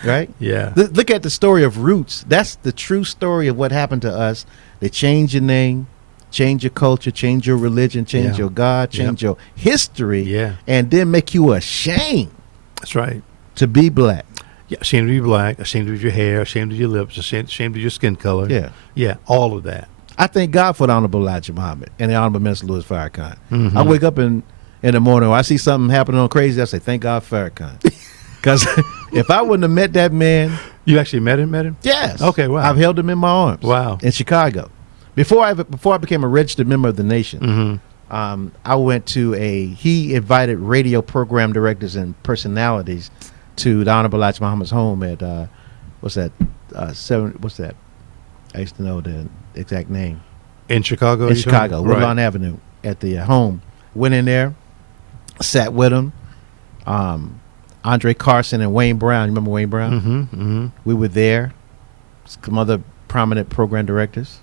Right? Yeah. Look at the story of Roots. That's the true story of what happened to us. They change your name, change your culture, change your religion, change Yeah. your God, change your history, Yeah. and then make you ashamed That's right. to be black. Yeah. Ashamed to be black. Ashamed of your hair. Ashamed of your lips. Ashamed of your skin color. Yeah. Yeah. All of that. I thank God for the Honorable Elijah Muhammad and the Honorable Minister Louis Farrakhan. Mhm. I wake up in the morning, or I see something happening on crazy, I say, thank God for Farrakhan. Because if I wouldn't have met that man, You actually met him? yes. Okay, wow. I've held him in my arms. Wow. In Chicago. Before I became a registered member of the nation, Mm-hmm. I went to he invited radio program directors and personalities to the Honorable Elijah Muhammad's home at, what's that? I used to know the exact name. In Chicago? In you Chicago, told me? Woodlawn Avenue at the home. Went in there, sat with him. Andre Carson and Wayne Brown. You remember Wayne Brown? Mm-hmm. Mm-hmm. We were there. Some other prominent program directors.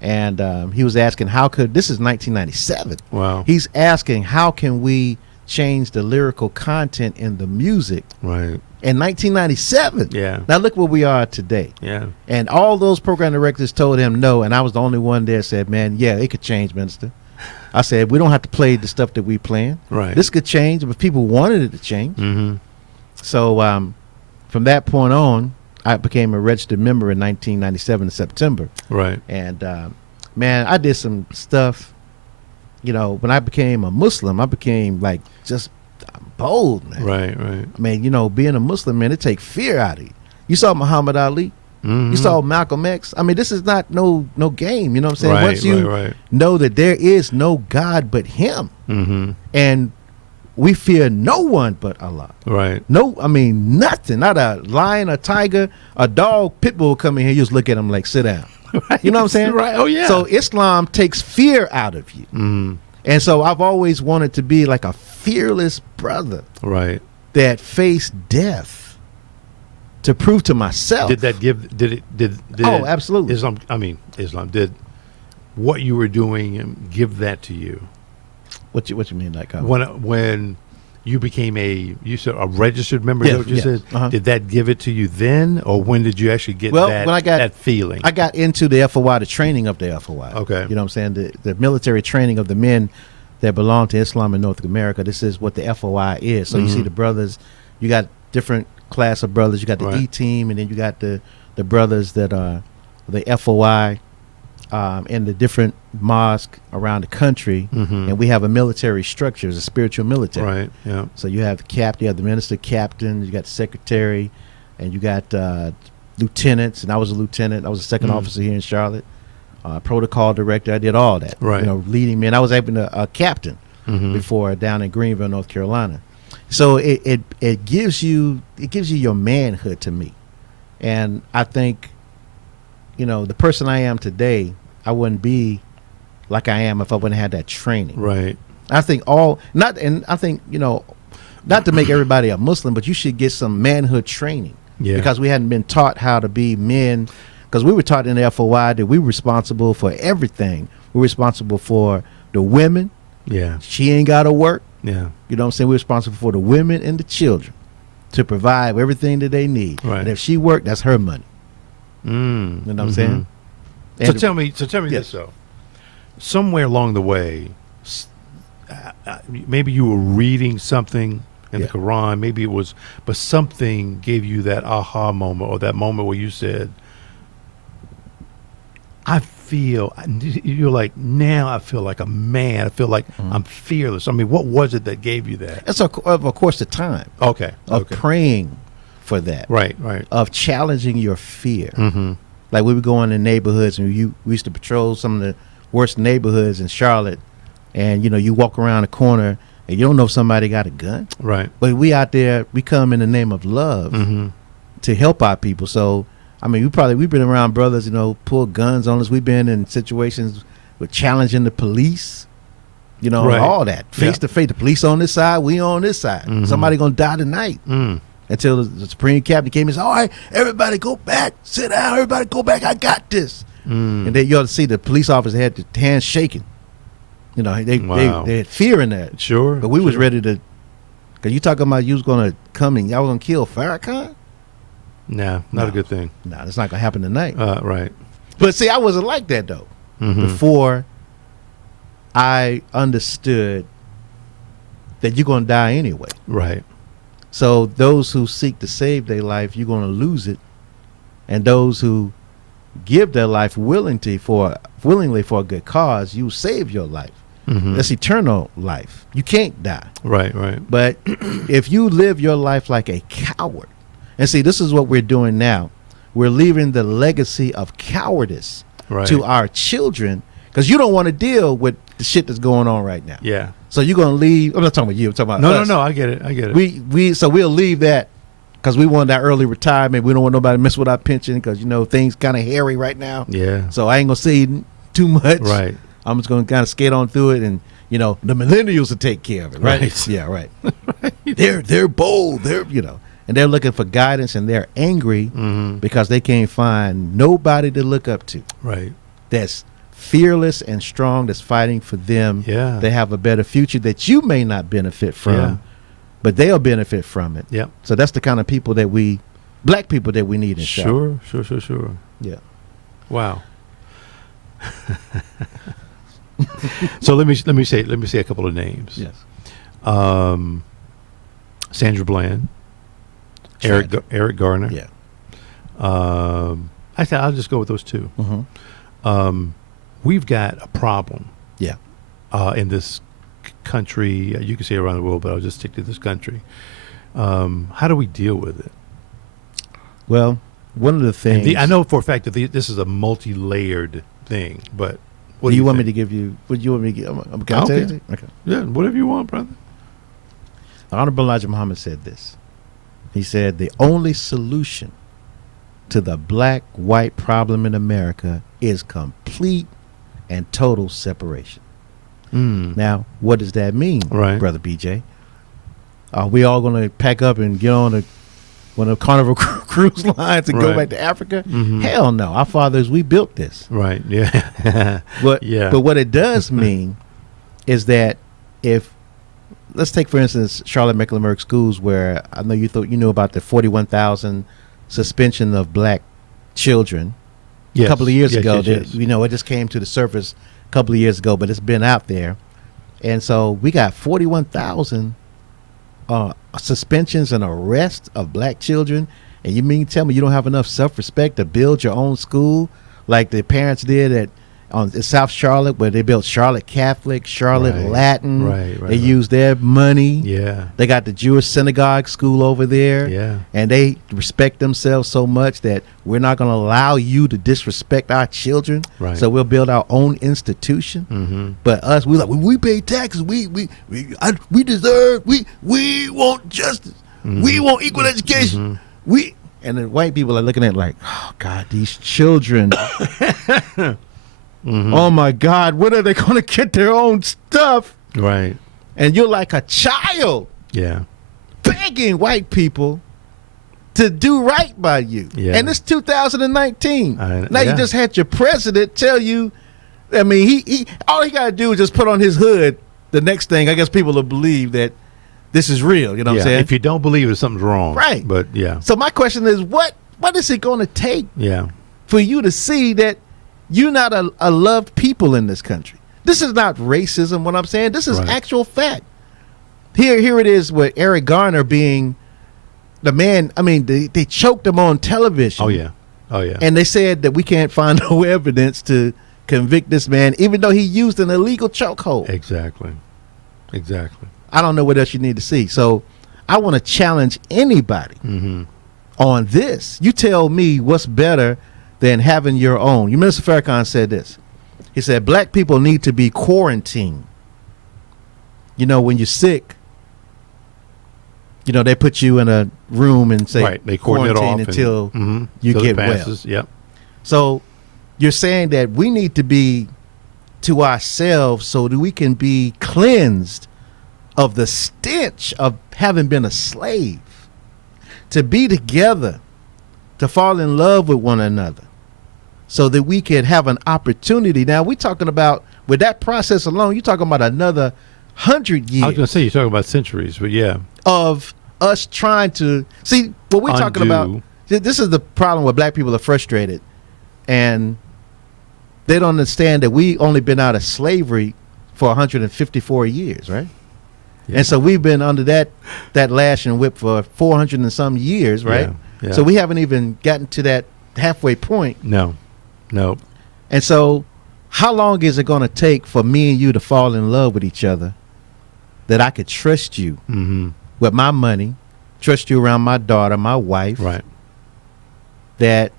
And he was asking this is 1997. Wow. He's asking how can we change the lyrical content in the music Right. in 1997? Yeah. Now look where we are today. Yeah. And all those program directors told him no, and I was the only one there said, man, yeah, it could change, Minister. I said, we don't have to play the stuff that we playing. Right. This could change if people wanted it to change. Mm-hmm. So from that point on, I became a registered member in 1997 in September. Right. And, man, I did some stuff. You know, when I became a Muslim, I became like just bold, man. Right. Right. I mean, you know, being a Muslim, man, it takes fear out of you. You saw Muhammad Ali. Mm-hmm. You saw Malcolm X. I mean, this is not no game. You know what I'm saying? Right, Once you right. know that there is no God but him, Mm-hmm. and we fear no one but Allah. Right. No, I mean nothing. Not a lion, a tiger, a dog, pit bull come in here. You just look at them like, sit down. Right. You know what I'm saying? Right. Oh yeah. So Islam takes fear out of you. And so I've always wanted to be like a fearless brother. Right. That faced death to prove to myself. Did Oh, absolutely. Islam did what you were doing give that to you? What you mean, like when you became you said a registered member? Yeah, Is that what you said? Uh-huh. Did that give it to you then, or when did you actually get that feeling? I got into the FOI, the training of the FOI. Okay. You know what I'm saying? The military training of the men that belong to Islam in North America. This is what the FOI is. So you see the brothers, you got different class of brothers. You got the E-team, and then you got the brothers that are the FOI in the different mosques around the country. And we have a military structure, it's a spiritual military. Right, yeah. So you have the captain, you have the minister captain, you got the secretary, and you got lieutenants, and I was a lieutenant. I was a second officer here in Charlotte. Protocol director, I did all that. Right. You know, leading men. I was even a captain before down in Greenville, North Carolina. So it gives you your manhood to me. And I think, you know, the person I am today, I wouldn't be like I am if I wouldn't have had that training. Right. I think not to make everybody a Muslim, but you should get some manhood training. Yeah. Because we hadn't been taught how to be men. Because we were taught in the FOI that we were responsible for everything. We're responsible for the women. Yeah. She ain't got to work. Yeah. You know what I'm saying? We're responsible for the women and the children to provide everything that they need. Right. And if she worked, that's her money. You know what I'm saying? So tell me this though. Somewhere along the way, maybe you were reading something in the Quran, maybe it was, but something gave you that aha moment, or that moment where you said, you're like, now I feel like a man. I feel like I'm fearless. I mean, what was it that gave you that? That's of course the time. Okay. Of praying for that. Right. Of challenging your fear. Like we would go in the neighborhoods, and we used to patrol some of the worst neighborhoods in Charlotte, and you know, you walk around the corner and you don't know if somebody got a gun. Right. But we out there, we come in the name of love to help our people. So I mean, we've been around brothers, you know, pull guns on us. We've been in situations with challenging the police, you know, all that face to face. The police on this side, we on this side. Somebody gonna die tonight. Until the Supreme Captain came and said, "All right, everybody go back, sit down. Everybody go back. I got this." And then you ought to see the police officer had the hands shaking. You know, they had fear in that. Sure. But we was ready to. Cause you talking about you was gonna come and y'all was gonna kill Farrakhan. Nah, not a good thing. Nah, that's not gonna happen tonight. Right. But see, I wasn't like that though. Before I understood that you're gonna die anyway. Right. So those who seek to save their life, you're gonna lose it, and those who give their life willingly for a good cause, you save your life. That's eternal life. You can't die. Right. But if you live your life like a coward. And see, this is what we're doing now. We're leaving the legacy of cowardice to our children, because you don't want to deal with the shit that's going on right now. Yeah. So you're going to leave. I'm not talking about you. I'm talking about us. No. I get it. So we'll leave that because we want that early retirement. We don't want nobody to mess with our pension because, you know, things kind of hairy right now. Yeah. So I ain't going to say too much. Right. I'm just going to kind of skate on through it, and, you know, the millennials will take care of it. Right. Yeah. Right. They're bold. And they're looking for guidance, and they're angry because they can't find nobody to look up to. Right. That's fearless and strong, that's fighting for them. Yeah. They have a better future that you may not benefit from, but they'll benefit from it. Yeah. So that's the kind of people black people that we need in Charlotte. Sure. Yeah. Wow. So let me say a couple of names. Yes. Sandra Bland. Eric Garner. Yeah. I thought I'll just go with those two. We've got a problem. Yeah. In this country, you can say around the world, but I'll just stick to this country. How do we deal with it? Well, one of the things I know for a fact that this is a multi-layered thing, but what do you want me to give you? What do you want me to give? Okay. Yeah, whatever you want, brother. The Honorable Elijah Muhammad said this. He said, the only solution to the black-white problem in America is complete and total separation. Now, what does that mean, Brother BJ? Are we all going to pack up and get on one of the Carnival cruise lines and go back to Africa? Hell no. Our fathers, we built this. Right, yeah. But what it does mean is that if, let's take, for instance, Charlotte Mecklenburg schools, where I know you knew about the 41,000 suspension of black children a couple of years ago. It just came to the surface a couple of years ago, but it's been out there. And so we got 41,000 suspensions and arrests of black children. And you mean tell me you don't have enough self-respect to build your own school like the parents did in South Charlotte, where they built Charlotte Catholic, Charlotte Latin. They used their money. Yeah. They got the Jewish synagogue school over there. Yeah. And they respect themselves so much that we're not going to allow you to disrespect our children. Right. So we'll build our own institution. But us, we pay taxes. We deserve. We want justice. We want equal education. And the white people are looking at it like, oh God, these children. Oh my God, when are they going to get their own stuff? Right. And you're like a child. Yeah. Begging white people to do right by you. Yeah. And it's 2019. Now you just had your president tell you, I mean, he all he got to do is just put on his hood. The next thing, I guess people will believe that this is real. You know what I'm saying? If you don't believe it, something's wrong. Right. But yeah. So my question is, what is it going to take for you to see that you're not a loved people in this country? This is not racism, what I'm saying. This is actual fact. Here it is with Eric Garner being the man. I mean, they choked him on television. Oh, yeah. And they said that we can't find no evidence to convict this man, even though he used an illegal chokehold. Exactly. I don't know what else you need to see. So I want to challenge anybody on this. You tell me what's better than having your own. Minister Farrakhan said this. He said, black people need to be quarantined. You know, when you're sick, they put you in a room and say they quarantine until you get well. Yep. So you're saying that we need to be to ourselves so that we can be cleansed of the stench of having been a slave, to be together, to fall in love with one another, so that we can have an opportunity. Now, we're talking about, with that process alone, you're talking about another 100 years. I was going to say, you're talking about centuries, but yeah. Of us trying to, see, what we're talking about, this is the problem where black people are frustrated, and they don't understand that we only been out of slavery for 154 years, right? Yeah. And so we've been under that lash and whip for 400 and some years, right? Yeah. So we haven't even gotten to that halfway point. No. And so how long is it going to take for me and you to fall in love with each other, that I could trust you with my money, trust you around my daughter, my wife, right? That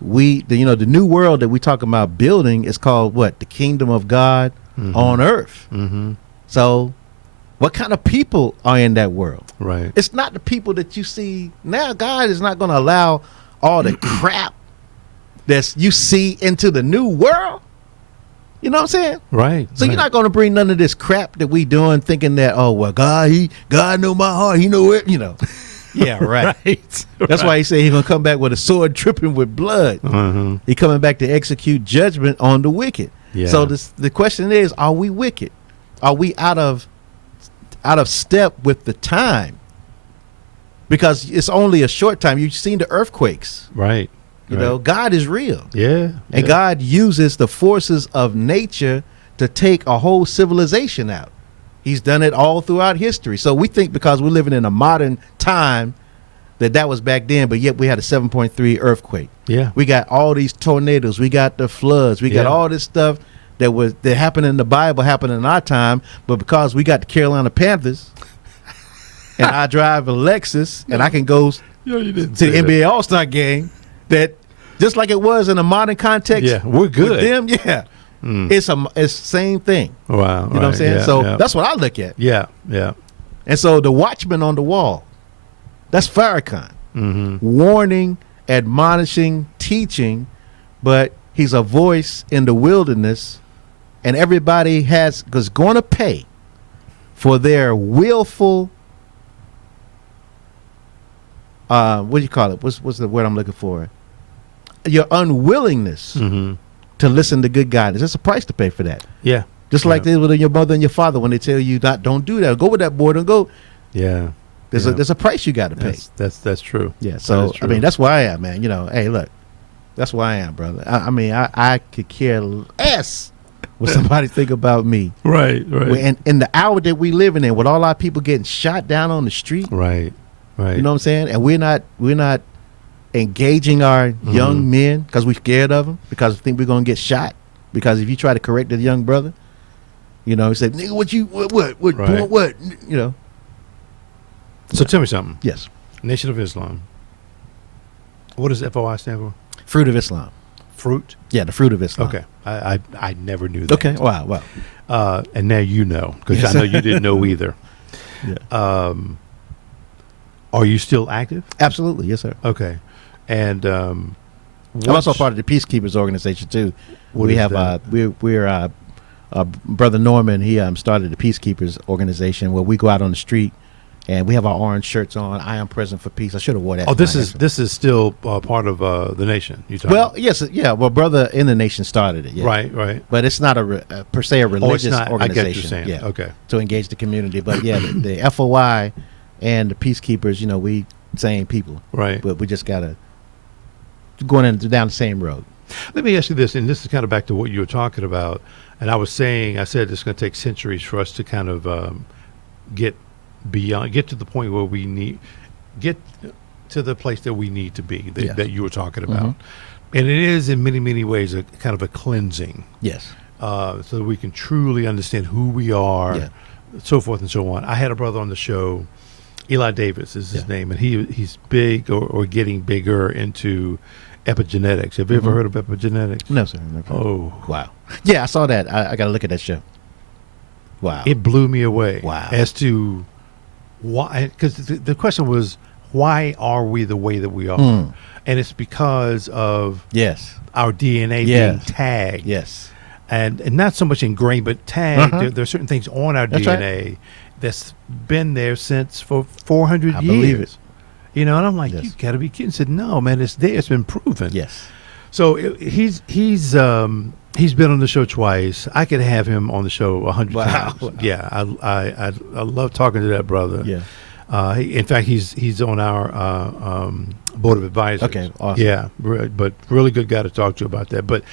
the new world that we talking about building is called what? The kingdom of God on earth. So what kind of people are in that world? Right. It's not the people that you see now. God is not going to allow all the crap that you see into the new world. You know what I'm saying? Right. So you're not going to bring none of this crap that we doing, thinking that, oh, well, God know my heart. He know it, Yeah, right. That's why he said he's going to come back with a sword dripping with blood. He coming back to execute judgment on the wicked. Yeah. So the question is, are we wicked? Are we out of step with the time? Because it's only a short time. You've seen the earthquakes. Right. You know, God is real. Yeah. And God uses the forces of nature to take a whole civilization out. He's done it all throughout history. So we think because we're living in a modern time that was back then, but yet we had a 7.3 earthquake. Yeah. We got all these tornadoes. We got the floods. We got all this stuff that happened in the Bible, happened in our time, but because we got the Carolina Panthers and I drive a Lexus and I can go to the NBA All-Star game, that just like it was in a modern context, we're good. With them, it's the same thing. Wow. You know what I'm saying? So that's what I look at. Yeah. And so the watchman on the wall, that's Farrakhan. Mm-hmm. Warning, admonishing, teaching, but he's a voice in the wilderness, and everybody is going to pay for their willful, what do you call it? What's the word I'm looking for? Your unwillingness Mm-hmm. to listen to good guidance. There's a price to pay for that. Yeah. Just like this with your mother and your father when they tell you don't do that. Go with that boy. Don't go. Yeah. There's a price you got to pay. That's true. Yeah. So That is true. I mean, that's where I am, man. Hey, look, that's where I am, brother. I mean, I could care less what somebody think about me. Right. And in the hour that we living in, with all our people getting shot down on the street, Right. you know what I'm saying? And we're not engaging our young men because we're scared of them, because we think we're gonna get shot. Because if you try to correct the young brother, you say, nigga, what? So tell me something. Yes. Nation of Islam. What does FOI stand for? Fruit of Islam. Fruit? Yeah, the fruit of Islam. Okay. I never knew that. Okay. Wow. And now you know, because Yes. I know you didn't know either. Yeah. Are you still active? Absolutely. Yes, sir. Okay. And I'm also part of the Peacekeepers organization too. What We is have that? we're Brother Norman. He started the Peacekeepers organization where we go out on the street and we have our orange shirts on. I am present for peace. I should have wore that. Oh, this is still part of the nation. You talking? Well, yes, yeah. Well, Brother in the Nation started it. Yeah. Right. But it's not per se a religious not. I organization. get what you're saying. Yeah. Okay. To engage the community, but yeah, the FOI and the Peacekeepers, we same people. Right. But we just gotta down the same road. Let me ask you this, and this is kind of back to what you were talking about. And I said it's going to take centuries for us to kind of get to the point where get to the place that we need to be, that you were talking about. Mm-hmm. And it is in many, many ways a kind of a cleansing. Yes. So that we can truly understand who we are, so forth and so on. I had a brother on the show, Eli Davis is his name, and he's big or getting bigger into epigenetics. Have you ever heard of epigenetics? No, sir. Never. Oh, Wow. Yeah, I saw that. I got to look at that show. Wow. it blew me away. Wow. As to why, because the question was, why are we the way that we are? And it's because of Yes. our DNA being Yes. tagged. Yes. And not so much ingrained, but tagged. There are certain things on our That's DNA that's been there for 400 I years. believe it. And I'm like, Yes. you got to be kidding. He said, no, man, it's there. It's been proven. Yes. So he's been on the show twice. I could have him on the show 100 times. Wow. Yeah, I love talking to that brother. Yeah. In fact, he's on our board of advisors. Okay, awesome. Yeah, but really good guy to talk to about that. But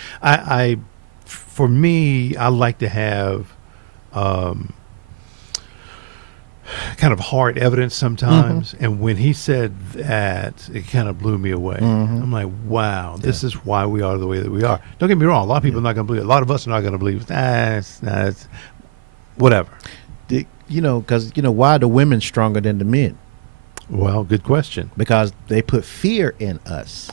for me, I like to have kind of hard evidence sometimes. And when he said that, it kind of blew me away. I'm like, wow, this is why we are the way that we are. Don't get me wrong. A lot of people are not going to believe it. A lot of us are not going to believe it. It's whatever. Because why are the women stronger than the men? Well, good question. Because they put fear in us.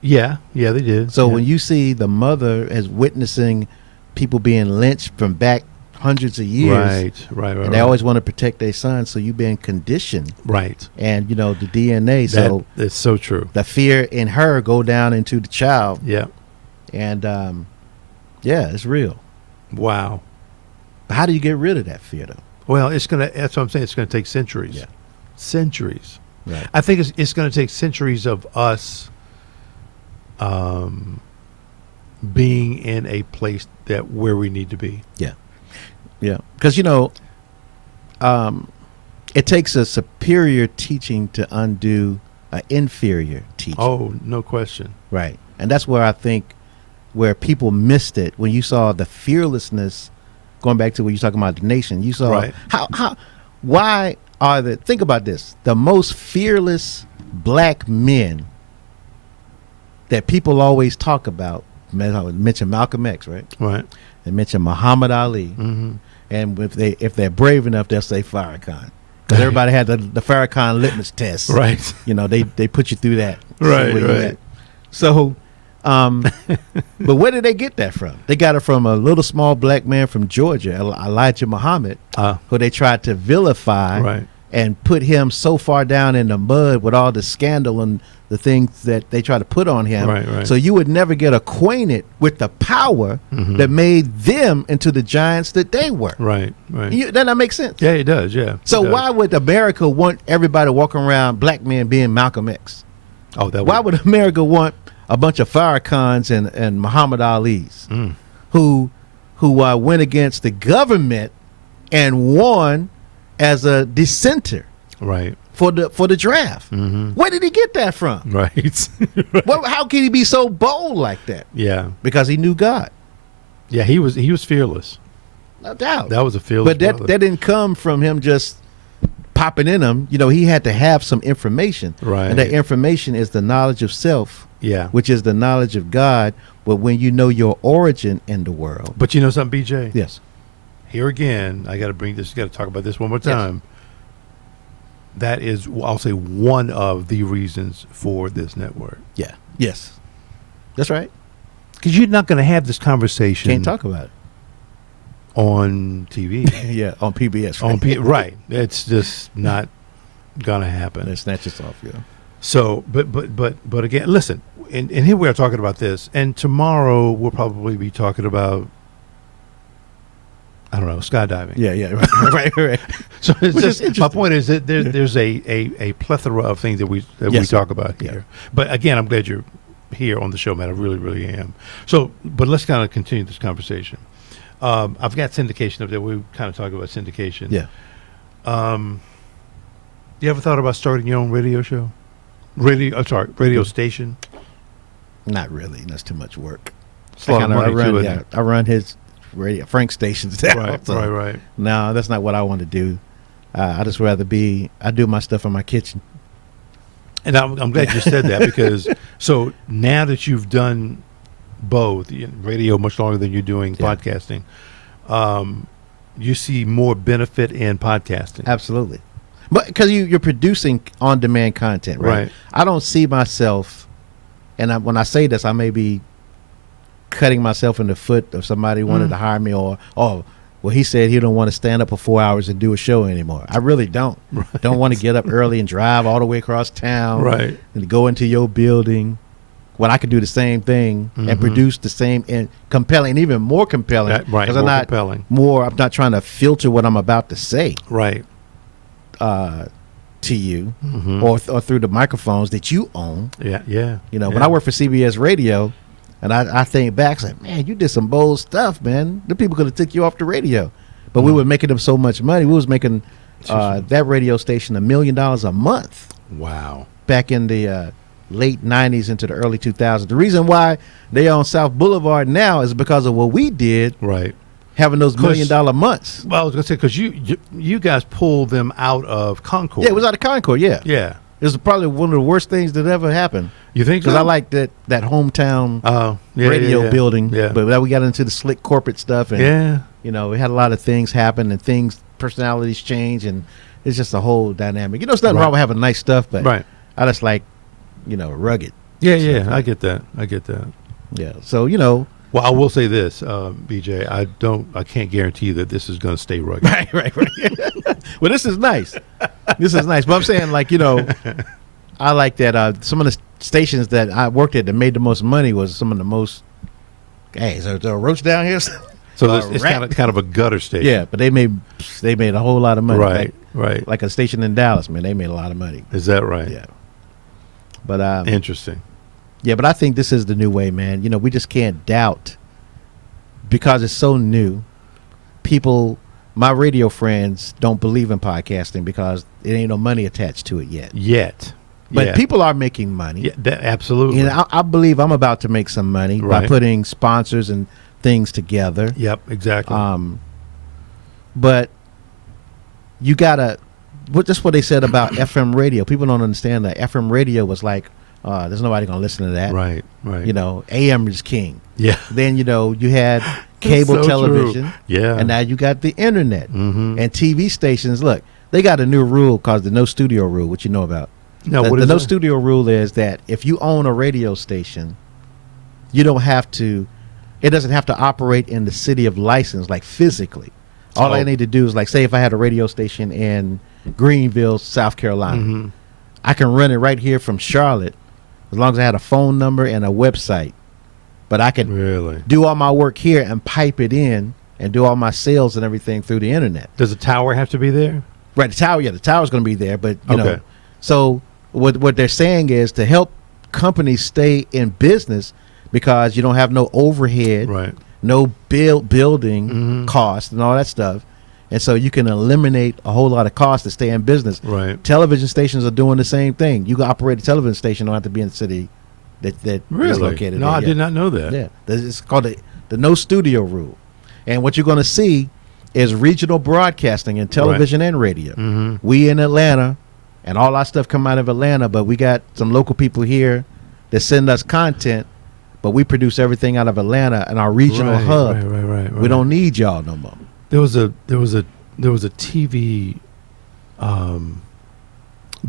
Yeah, they did. So when you see the mother as witnessing people being lynched from back hundreds of years, right, and they always want to protect their son, so you've been conditioned, right, and the DNA. So that's so true. The fear in her go down into the child. Yeah, and it's real. Wow. How do you get rid of that fear, though? Well, that's what I'm saying. It's gonna take centuries. Yeah. Centuries. Right. I think it's gonna take centuries of us being in a place where we need to be. Yeah, because it takes a superior teaching to undo an inferior teaching. Oh, no question. Right, and that's where I think where people missed it when you saw the fearlessness. Going back to what you're talking about, the nation, you saw why are think about this, the most fearless black men that people always talk about. Mention Malcolm X, right? Right. They mention Muhammad Ali. And if they're brave enough, they'll say Farrakhan, because everybody had the Farrakhan litmus test. Right. They put you through that. Right. So But where did they get that from? They got it from a little small black man from Georgia, Elijah Muhammad, who they tried to vilify and put him so far down in the mud with all the scandal and the things that they try to put on him. So you would never get acquainted with the power that made them into the giants that they were. Doesn't that make sense? Yeah, it does. Yeah. So why would America want everybody walking around, black men being Malcolm X? Why would America want a bunch of Farrakhan's and Muhammad Ali's who went against the government and won as a dissenter for the draft? Where did he get that from? How can he be so bold like that? Yeah, because he knew God. Yeah, he was fearless, no doubt. That was a fearless. But that didn't come from him just popping in him. He had to have some information, and that information is the knowledge of self. Yeah, which is the knowledge of God. But when you know your origin in the world. But you know something, BJ? Yes. Here again, I got to bring this. Got to talk about this one more time. Yes. That is, I'll say, one of the reasons for this network. Yeah. Yes. That's right. Because you're not going to have this conversation. Can't talk about it on TV. Yeah, on PBS. Right. It's just not going to happen. It snatches off. Yeah. So, but again, listen. And here we are talking about this, and tomorrow we'll probably be talking about, I don't know, skydiving. Yeah, right. So it's just, my point is that there's a plethora of things that we talk about here. Yeah. But again, I'm glad you're here on the show, man. I really, really am. So, but let's kind of continue this conversation. I've got syndication up there. We kind of talk about syndication. Yeah. You ever thought about starting your own radio show? Radio station? Not really. That's too much work. I run his radio Frank stations now. Right. No, that's not what I want to do. I just rather I do my stuff in my kitchen. And I'm glad you said that, because so now that you've done both radio much longer than you're doing podcasting, you see more benefit in podcasting. Absolutely. But because you're producing on-demand content, right? I don't see myself, and when I say this, I may be cutting myself in the foot if somebody wanted to hire me, or well, he said he don't want to stand up for 4 hours and do a show anymore. I really don't. Don't want to get up early and drive all the way across town, and go into your building when I could do the same thing and produce the same and compelling, and even more compelling. Because I'm not trying to filter what I'm about to say. To you, or through the microphones that you own. When I worked for CBS Radio, and I think back, like, man, you did some bold stuff, man. The people could have took you off the radio, but we were making them so much money. We was making that radio station $1 million a month. Wow! Back in the late '90s into the early 2000s. The reason why they on South Boulevard now is because of what we did. Having those $1 million months. Well, I was going to say, because you guys pulled them out of Concord. Yeah, it was out of Concord, yeah. It was probably one of the worst things that ever happened. You think so? Because I like that hometown radio building. But we got into the slick corporate stuff. And, we had a lot of things happen, and personalities change, and it's just a whole dynamic. There's nothing wrong with having nice stuff, but I just like, rugged. I get that. Yeah, so, Well, I will say this, BJ. I can't guarantee that this is going to stay rugged. Right. Well, this is nice. But I'm saying, I like that. Some of the stations that I worked at that made the most money was some of the most. Hey, is there a roach down here? So it's kind of a gutter station. Yeah, but they made a whole lot of money. Right. Like a station in Dallas, man, they made a lot of money. Is that right? Yeah. But interesting. Yeah, but I think this is the new way, man. We just can't doubt, because it's so new. People, my radio friends, don't believe in podcasting because it ain't no money attached to it yet. But people are making money. Yeah, absolutely. And I believe I'm about to make some money by putting sponsors and things together. Yep, exactly. But you gotta. That's what they said about FM radio. People don't understand that FM radio was like. There's nobody gonna listen to that. Right. AM is king. Yeah. Then you had cable television. True. Yeah. And now you got the internet and TV stations. Look, they got a new rule called the no studio rule, which you know about. No, the no studio rule is that if you own a radio station, you don't have to. It doesn't have to operate in the city of license, like physically. All I need to do is, like, say if I had a radio station in Greenville, South Carolina, I can run it right here from Charlotte, as long as I had a phone number and a website. But I can do all my work here and pipe it in and do all my sales and everything through the internet. Does the tower have to be there? Right, the tower's going to be there, but you know. So what they're saying is to help companies stay in business, because you don't have no overhead, no building cost and all that stuff. And so you can eliminate a whole lot of costs to stay in business. Right. Television stations are doing the same thing. You can operate a television station, don't have to be in the city that is located No, there. I did not know that. Yeah. It's called the no studio rule. And what you're going to see is regional broadcasting in television and radio. We in Atlanta, and all our stuff come out of Atlanta, but we got some local people here that send us content, but we produce everything out of Atlanta and our regional hub. Right. We don't need y'all no more. There was a TV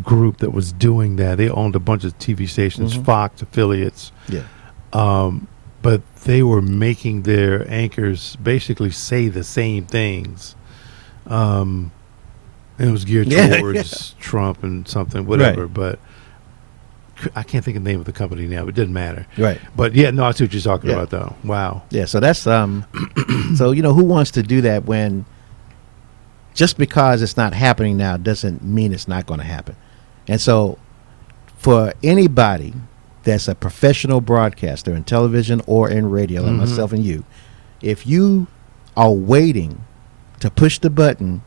group that was doing that. They owned a bunch of TV stations, Fox affiliates. Yeah. But they were making their anchors basically say the same things. And it was geared towards Trump and something, whatever. But I can't think of the name of the company now. But it didn't matter. Right. But yeah, no, I see what you're talking about, though. Wow. Yeah. So that's so who wants to do that when just because it's not happening now doesn't mean it's not going to happen. And so for anybody that's a professional broadcaster in television or in radio, like myself and you, if you are waiting to push the button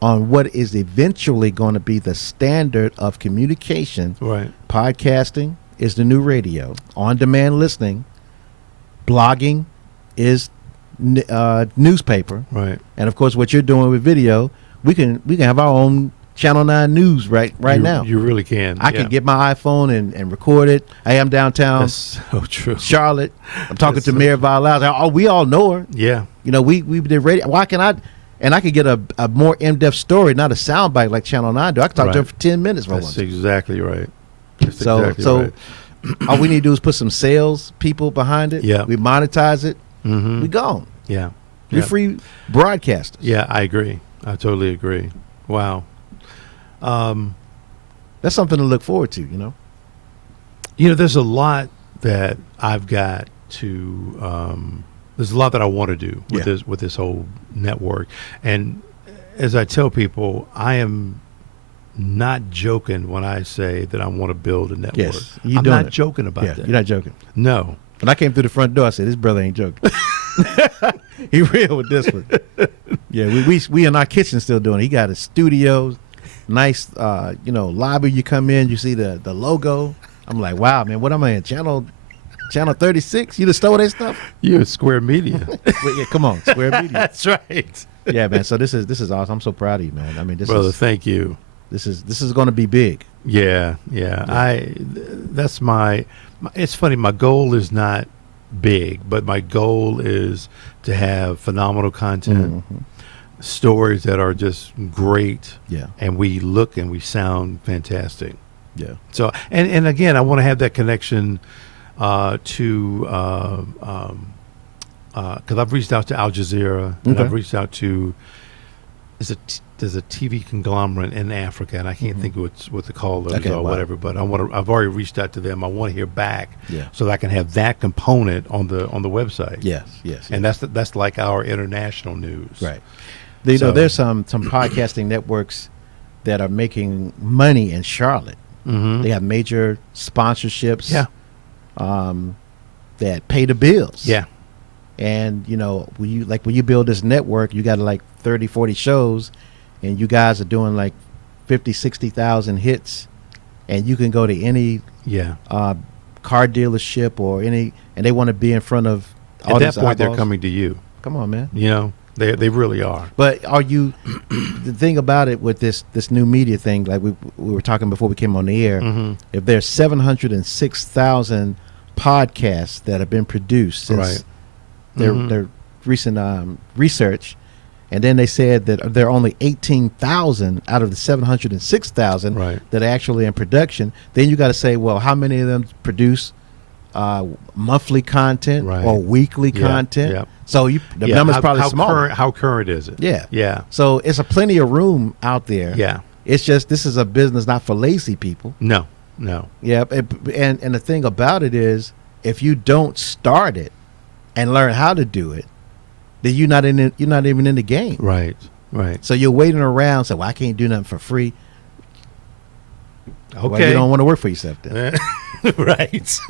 on what is eventually going to be the standard of communication, podcasting is the new radio, on-demand listening, blogging is newspaper, and of course what you're doing with video, we can have our own Channel 9 News right now. You really can. I can get my iPhone and record it. I am downtown. That's so true. Charlotte. I'm talking to Mayor Vilas. Oh, we all know her. Yeah. You know, we did radio. Why can I? And I could get a more in-depth story, not a soundbite like Channel 9 do. I can talk to her for 10 minutes. That's exactly right. So all we need to do is put some sales people behind it. Yeah. We monetize it. We gone. Yeah. We're free broadcasters. Yeah, I agree. I totally agree. Wow. That's something to look forward to, you know? You know, there's a lot that I've got to there's a lot that I want to do with this whole network. And as I tell people, I am not joking when I say that I want to build a network. Yes, I'm not joking about that. You're not joking. No. When I came through the front door, I said, this brother ain't joking. He real with this one. Yeah, we in our kitchen still doing it. He got a studio, nice lobby. You come in, you see the logo. I'm like, wow, man, what am I in? Channel 36? You just stole that stuff? You're Square Media. Yeah, come on, Square Media. That's right. Yeah, man. So this is awesome. I'm so proud of you, man. I mean, brother, thank you. This is going to be big. Yeah. That's my. It's funny. My goal is not big, but my goal is to have phenomenal content, stories that are just great. Yeah. And we look and we sound fantastic. Yeah. So and again, I want to have that connection to because I've reached out to Al Jazeera and I've reached out to there's a TV conglomerate in Africa, and I can't think what the call is or whatever. But I've already reached out to them. I want to hear back, so that I can have that component on the website. Yes. And that's like our international news, right? You know, there's some podcasting networks that are making money in Charlotte. They have major sponsorships, that pay the bills. Yeah. And, you know, when you build this network, you got like 30, 40 shows, and you guys are doing like 50, 60,000 hits, and you can go to any car dealership or and they want to be in front of all these eyeballs. At that point, they're coming to you. Come on, man. You know, they really are. But are you, the thing about it with this new media thing, like we were talking before we came on the air, if there's 706,000 podcasts that have been produced since their recent research, and then they said that there are only 18,000 out of the 706,000 that are actually in production. Then you got to say, well, how many of them produce monthly content Right. or weekly Yeah, content. yeah. So the number's probably smaller. How current is it? Yeah. Yeah. So it's a plenty of room out there. Yeah. It's just this is a business not for lazy people. No. Yeah, and the thing about it is, if you don't start it and learn how to do it, then you're not even in the game. Right. So you're waiting around. So, well, I can't do nothing for free. Okay. Well, you don't want to work for yourself then. Right.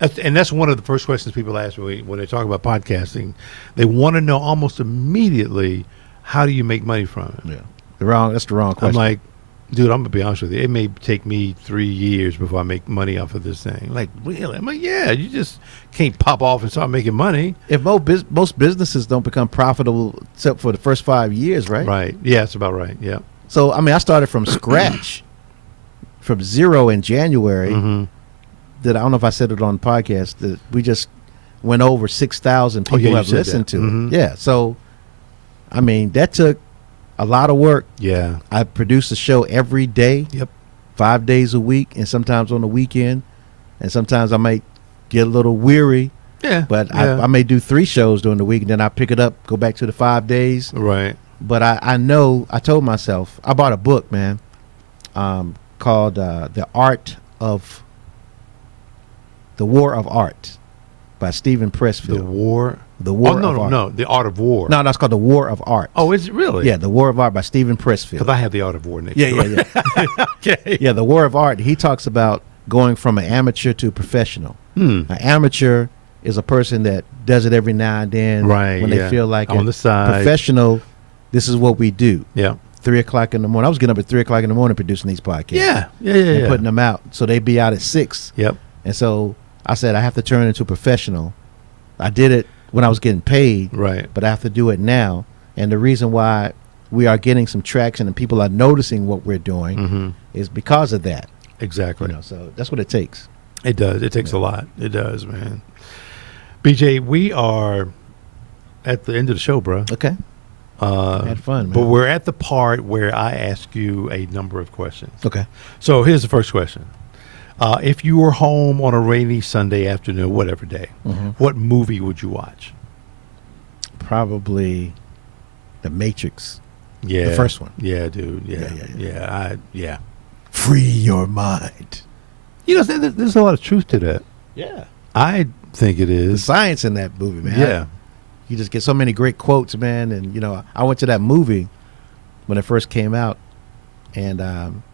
That's one of the first questions people ask me when they talk about podcasting. They want to know almost immediately, how do you make money from it? Yeah. That's the wrong question. I'm like, dude, I'm gonna be honest with you. It may take me 3 years before I make money off of this thing. Like, really? I'm like, yeah. You just can't pop off and start making money. If most businesses don't become profitable except for the first 5 years, right? Right. Yeah, that's about right. Yeah. So, I mean, I started from scratch, from zero in January. Mm-hmm. That I don't know if I said it on the podcast, that we just went over 6,000 people have listened to Mm-hmm. it. Yeah. So, I mean, that took a lot of work. Yeah. I produce a show every day. Yep. 5 days a week, and sometimes on the weekend, and sometimes I might get a little weary. Yeah. But yeah. I may do 3 shows during the week, and then I pick it up, go back to the 5 days. Right. But I know, I told myself, I bought a book, man, called The War of Art by Stephen Pressfield. The War of Art. No, The Art of War. No, that's called The War of Art. Oh, is it really? Yeah, The War of Art by Stephen Pressfield. Because I have The Art of War next. Yeah. Okay. Yeah, The War of Art. He talks about going from an amateur to a professional. An amateur is a person that does it every now and then, Right, when yeah. they feel like On it. the side. Professional, this is what we do. Yeah. 3 o'clock in the morning. I was getting up at 3 o'clock in the morning producing these podcasts. Yeah. And putting them out. So they'd be out at 6. Yep. And so I said, I have to turn into a professional. I did it when I was getting paid, Right. but I have to do it now. And the reason why we are getting some traction and people are noticing what we're doing Mm-hmm. is because of that. Exactly. So that's what it takes. It does. It takes a lot. It does, man. BJ, we are at the end of the show, bro. Okay. Had fun, man. But we're at the part where I ask you a number of questions. Okay. So here's the first question. If you were home on a rainy Sunday afternoon, whatever day, what movie would you watch? Probably The Matrix. Yeah. The first one. Yeah, dude. Yeah. Free your mind. You know, there's a lot of truth to that. Yeah. I think it The is. science in that movie, man. Yeah. You just get so many great quotes, man. And, I went to that movie when it first came out. And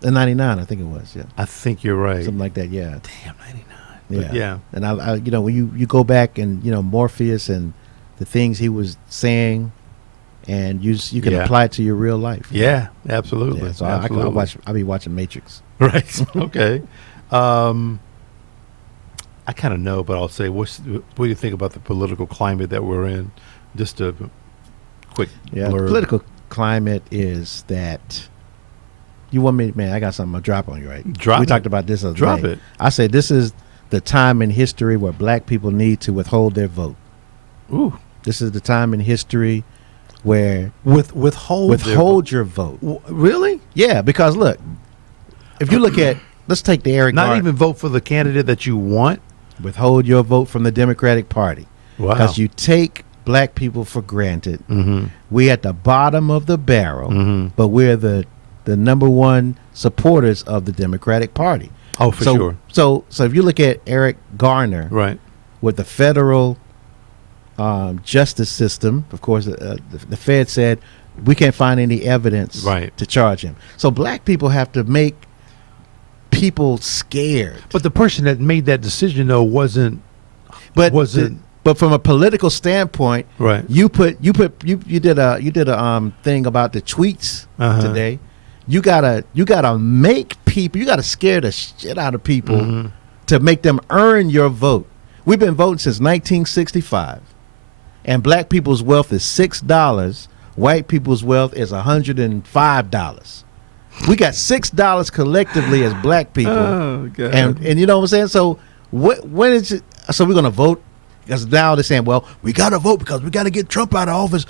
in 99, I think it was. Yeah. I think you're right. Something like that. Yeah. Damn, 99. Yeah. But yeah. And I when you go back and, Morpheus and the things he was saying, and you can apply it to your real life. Yeah, absolutely. Yeah, so absolutely. I'll be watching Matrix. Right. Okay. I kind of know, but I'll say, what do you think about the political climate that we're in? Just a quick Yeah. The blurb. political climate is that you want me, man. I got something to drop on you, right? Drop We it. talked about this the other Drop day. it. I say this is the time in history where black people need to withhold their vote. Ooh. This is the time in history where Withhold your vote. Really? Yeah, because look, if you look at, let's take the Eric Not Gardner. even vote for the candidate that you want? Withhold your vote from the Democratic Party. Wow. Because you take black people for granted. Mm-hmm. We at the bottom of the barrel, Mm-hmm. but we're the number one supporters of the Democratic Party. Oh, for sure. So if you look at Eric Garner Right. with the federal justice system, of course, the Fed said we can't find any evidence Right. to charge him. So black people have to make people scared. But the person that made that decision, though, wasn't But from a political standpoint, right. you did a thing about the tweets today. You gotta make people. You gotta scare the shit out of people to make them earn your vote. We've been voting since 1965, and black people's wealth is $6. White people's wealth is $105. We got $6 collectively as black people. Oh, God. And you know what I'm saying? So when is it? So we're gonna vote because now they're saying, well, we gotta vote because we gotta get Trump out of office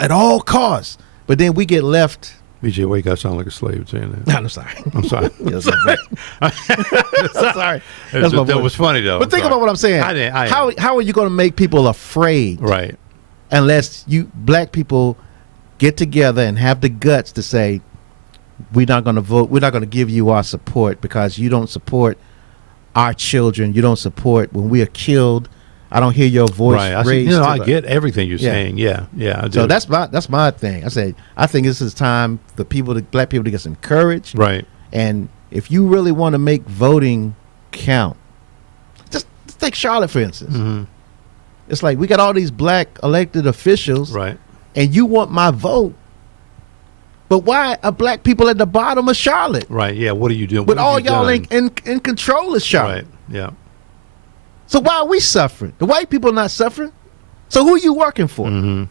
at all costs. But then we get left BJ, why you gotta sound like a slave saying that? No, I'm sorry. I'm sorry. I'm sorry. That was funny though. But think about what I'm saying. How are you going to make people afraid? Right. Unless you black people get together and have the guts to say, we're not going to vote. We're not going to give you our support because you don't support our children. You don't support when we are killed. I don't hear your voice raised. I get everything you're saying. Yeah, I do. So that's my thing. I think this is time for black people to get some courage. Right. And if you really want to make voting count, just take Charlotte for instance. Mm-hmm. It's like we got all these black elected officials, right? And you want my vote, but why are black people at the bottom of Charlotte? Right. Yeah. What are you doing? But all y'all in control of Charlotte. Right. Yeah. So why are we suffering? The white people are not suffering. So who are you working for? Mm-hmm.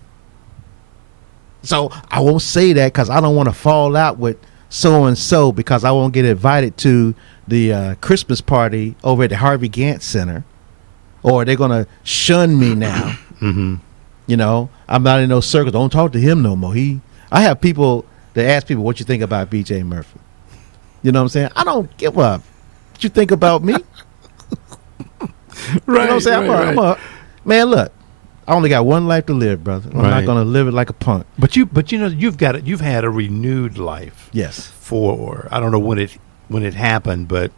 So I won't say that because I don't want to fall out with so-and-so because I won't get invited to the Christmas party over at the Harvey Gantt Center, or they're going to shun me now. Mm-hmm. You know, I'm not in those circles. Don't talk to him no more. I have people that ask people, what you think about B.J. Murphy? You know what I'm saying? I don't give up. What you think about me? Right, you know what I'm saying? Man, look, I only got one life to live, brother. I'm not going to live it like a punk. But you know, you've had a renewed life. Yes. For I don't know when it happened, but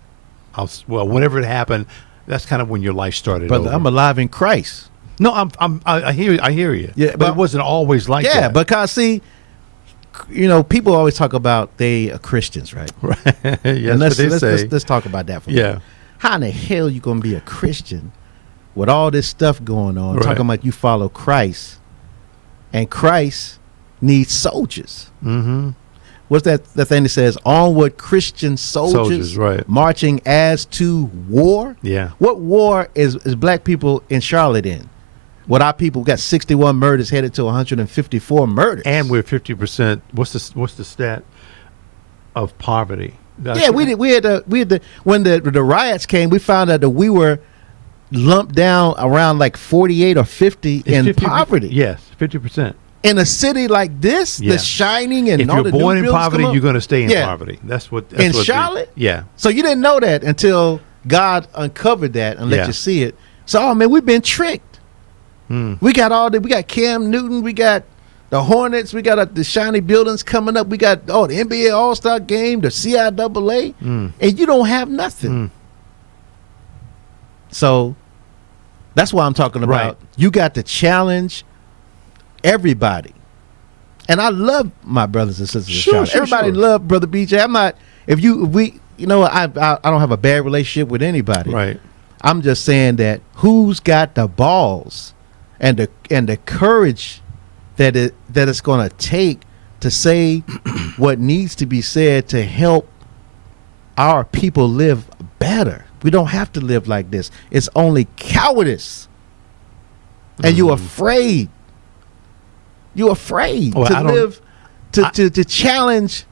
whenever it happened, that's kind of when your life started. Brother, over. I'm alive in Christ. No, I hear you. Yeah, but it wasn't always like that. Yeah, because see, you know, people always talk about they are Christians, right? Right. Yes, and let's talk about that for a minute. How in the hell you gonna be a Christian with all this stuff going on, talking about you follow Christ, and Christ needs soldiers? Mm-hmm. What's the thing that says onward Christian soldiers marching as to war? Yeah. What war is black people in Charlotte in? What our people got 61 murders headed to 154 murders. And we're 50%. What's the stat of poverty? We had when the riots came, we found out that we were lumped down around like 48 or 50 in poverty. Yes, 50%. In a city like this, that's shining and if all you're the born new in poverty, you're going to stay in poverty. That's what. In Charlotte? Yeah. So you didn't know that until God uncovered that and let you see it. So, oh man, we've been tricked. We got we got Cam Newton, we got the Hornets, we got the shiny buildings coming up, we got the NBA All-Star Game, the CIAA, and you don't have nothing. So that's why I'm talking about. Right. You got to challenge everybody. And I love my brothers and sisters. Sure, everybody love Brother BJ. I'm not, I don't have a bad relationship with anybody. Right. I'm just saying that who's got the balls and the courage that it's going to take to say what needs to be said to help our people live better. We don't have to live like this. It's only cowardice. And you're afraid. You're afraid to live, to challenge.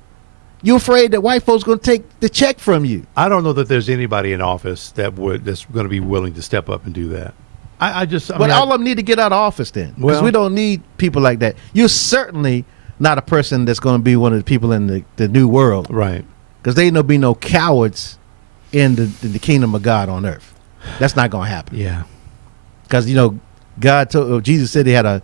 You're afraid that white folks going to take the check from you. I don't know that there's anybody in office that's going to be willing to step up and do that. All of them need to get out of office then, because we don't need people like that. You're certainly not a person that's going to be one of the people in the new world, right? Because there ain't be no cowards in the kingdom of God on earth. That's not going to happen. Yeah, because Jesus said they had a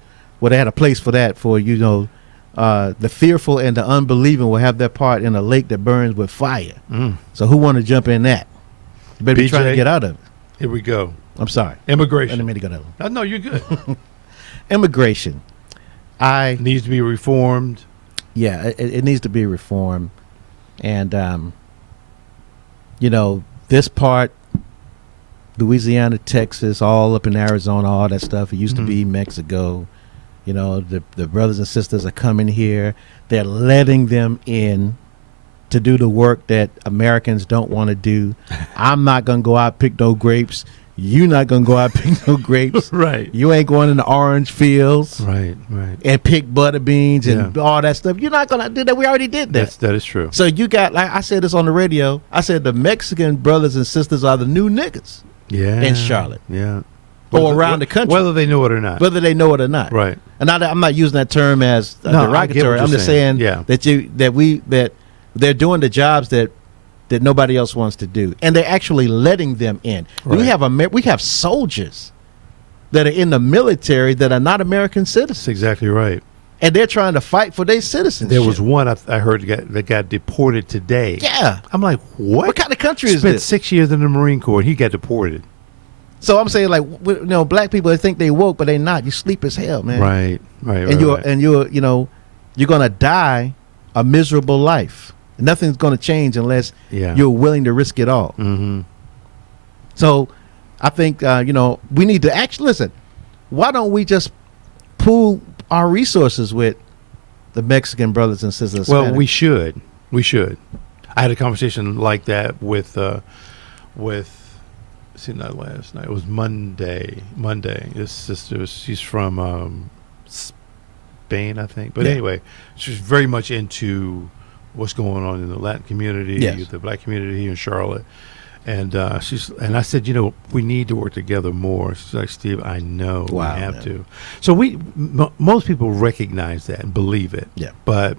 place for that, for the fearful and the unbelieving will have their part in a lake that burns with fire. So who want to jump in that? You better be trying to get out of it. Here we go. I'm sorry. Immigration. I didn't mean to go that way. No, you're good. Immigration. Needs to be reformed. Yeah, it needs to be reformed. And, this part, Louisiana, Texas, all up in Arizona, all that stuff, it used to be Mexico. The brothers and sisters are coming here. They're letting them in to do the work that Americans don't want to do. I'm not going to go out and pick no grapes. You're not going to go out and pick no grapes. Right. You ain't going in the orange fields. Right. And pick butter beans and all that stuff. You're not going to do that. We already did that. That is true. So you got, like I said this on the radio, I said the Mexican brothers and sisters are the new niggas in Charlotte. Yeah. or around the country, whether they know it or not. whether they know it or not. Right. And I'm not using that term as No, I get what derogatory. you're I'm just saying Yeah. that they're doing the jobs that nobody else wants to do, and they're actually letting them in. Right. We have soldiers that are in the military that are not American That's citizens, exactly right. and they're trying to fight for their citizenship. There was one I heard that got deported today. Yeah. I'm like, what? What kind of country is Spent this? 6 years in the Marine Corps. And he got deported. So I'm saying, like, black people, they think they woke, but they not. You sleep as hell, man. Right. And you're gonna die a miserable life. Nothing's gonna change unless you're willing to risk it all. Mm-hmm. So I think we need to actually listen. Why don't we just pool our resources with the Mexican brothers and sisters? Well, Hispanic? we should. I had a conversation like that with not last night. It was Monday. His sister, she's from Spain, I think. But anyway, she's very much into what's going on in the Latin community, the black community here in Charlotte. And I said, we need to work together more. She's like, Steve, I know we have to. So most people recognize that and believe it. Yeah. But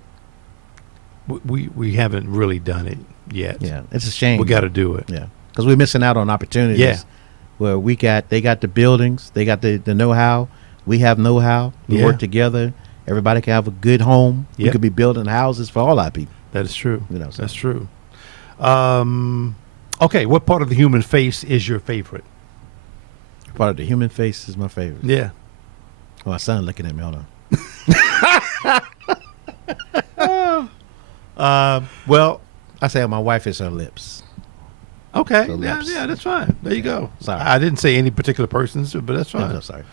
we haven't really done it yet. Yeah, it's a shame. We got to do it. Yeah, because we're missing out on opportunities. Yeah. Where they got the buildings, they got the know-how. We have know-how. We work together. Everybody can have a good home. We could be building houses for all our people. That is true. So. That's true. Okay, what part of the human face is your favorite? Part of the human face is my favorite. Yeah. Oh, my son looking at me. Hold on. Well, I say my wife is her lips. Okay. Yeah, that's fine. There you go. Sorry. I didn't say any particular persons, but that's fine. No, sorry.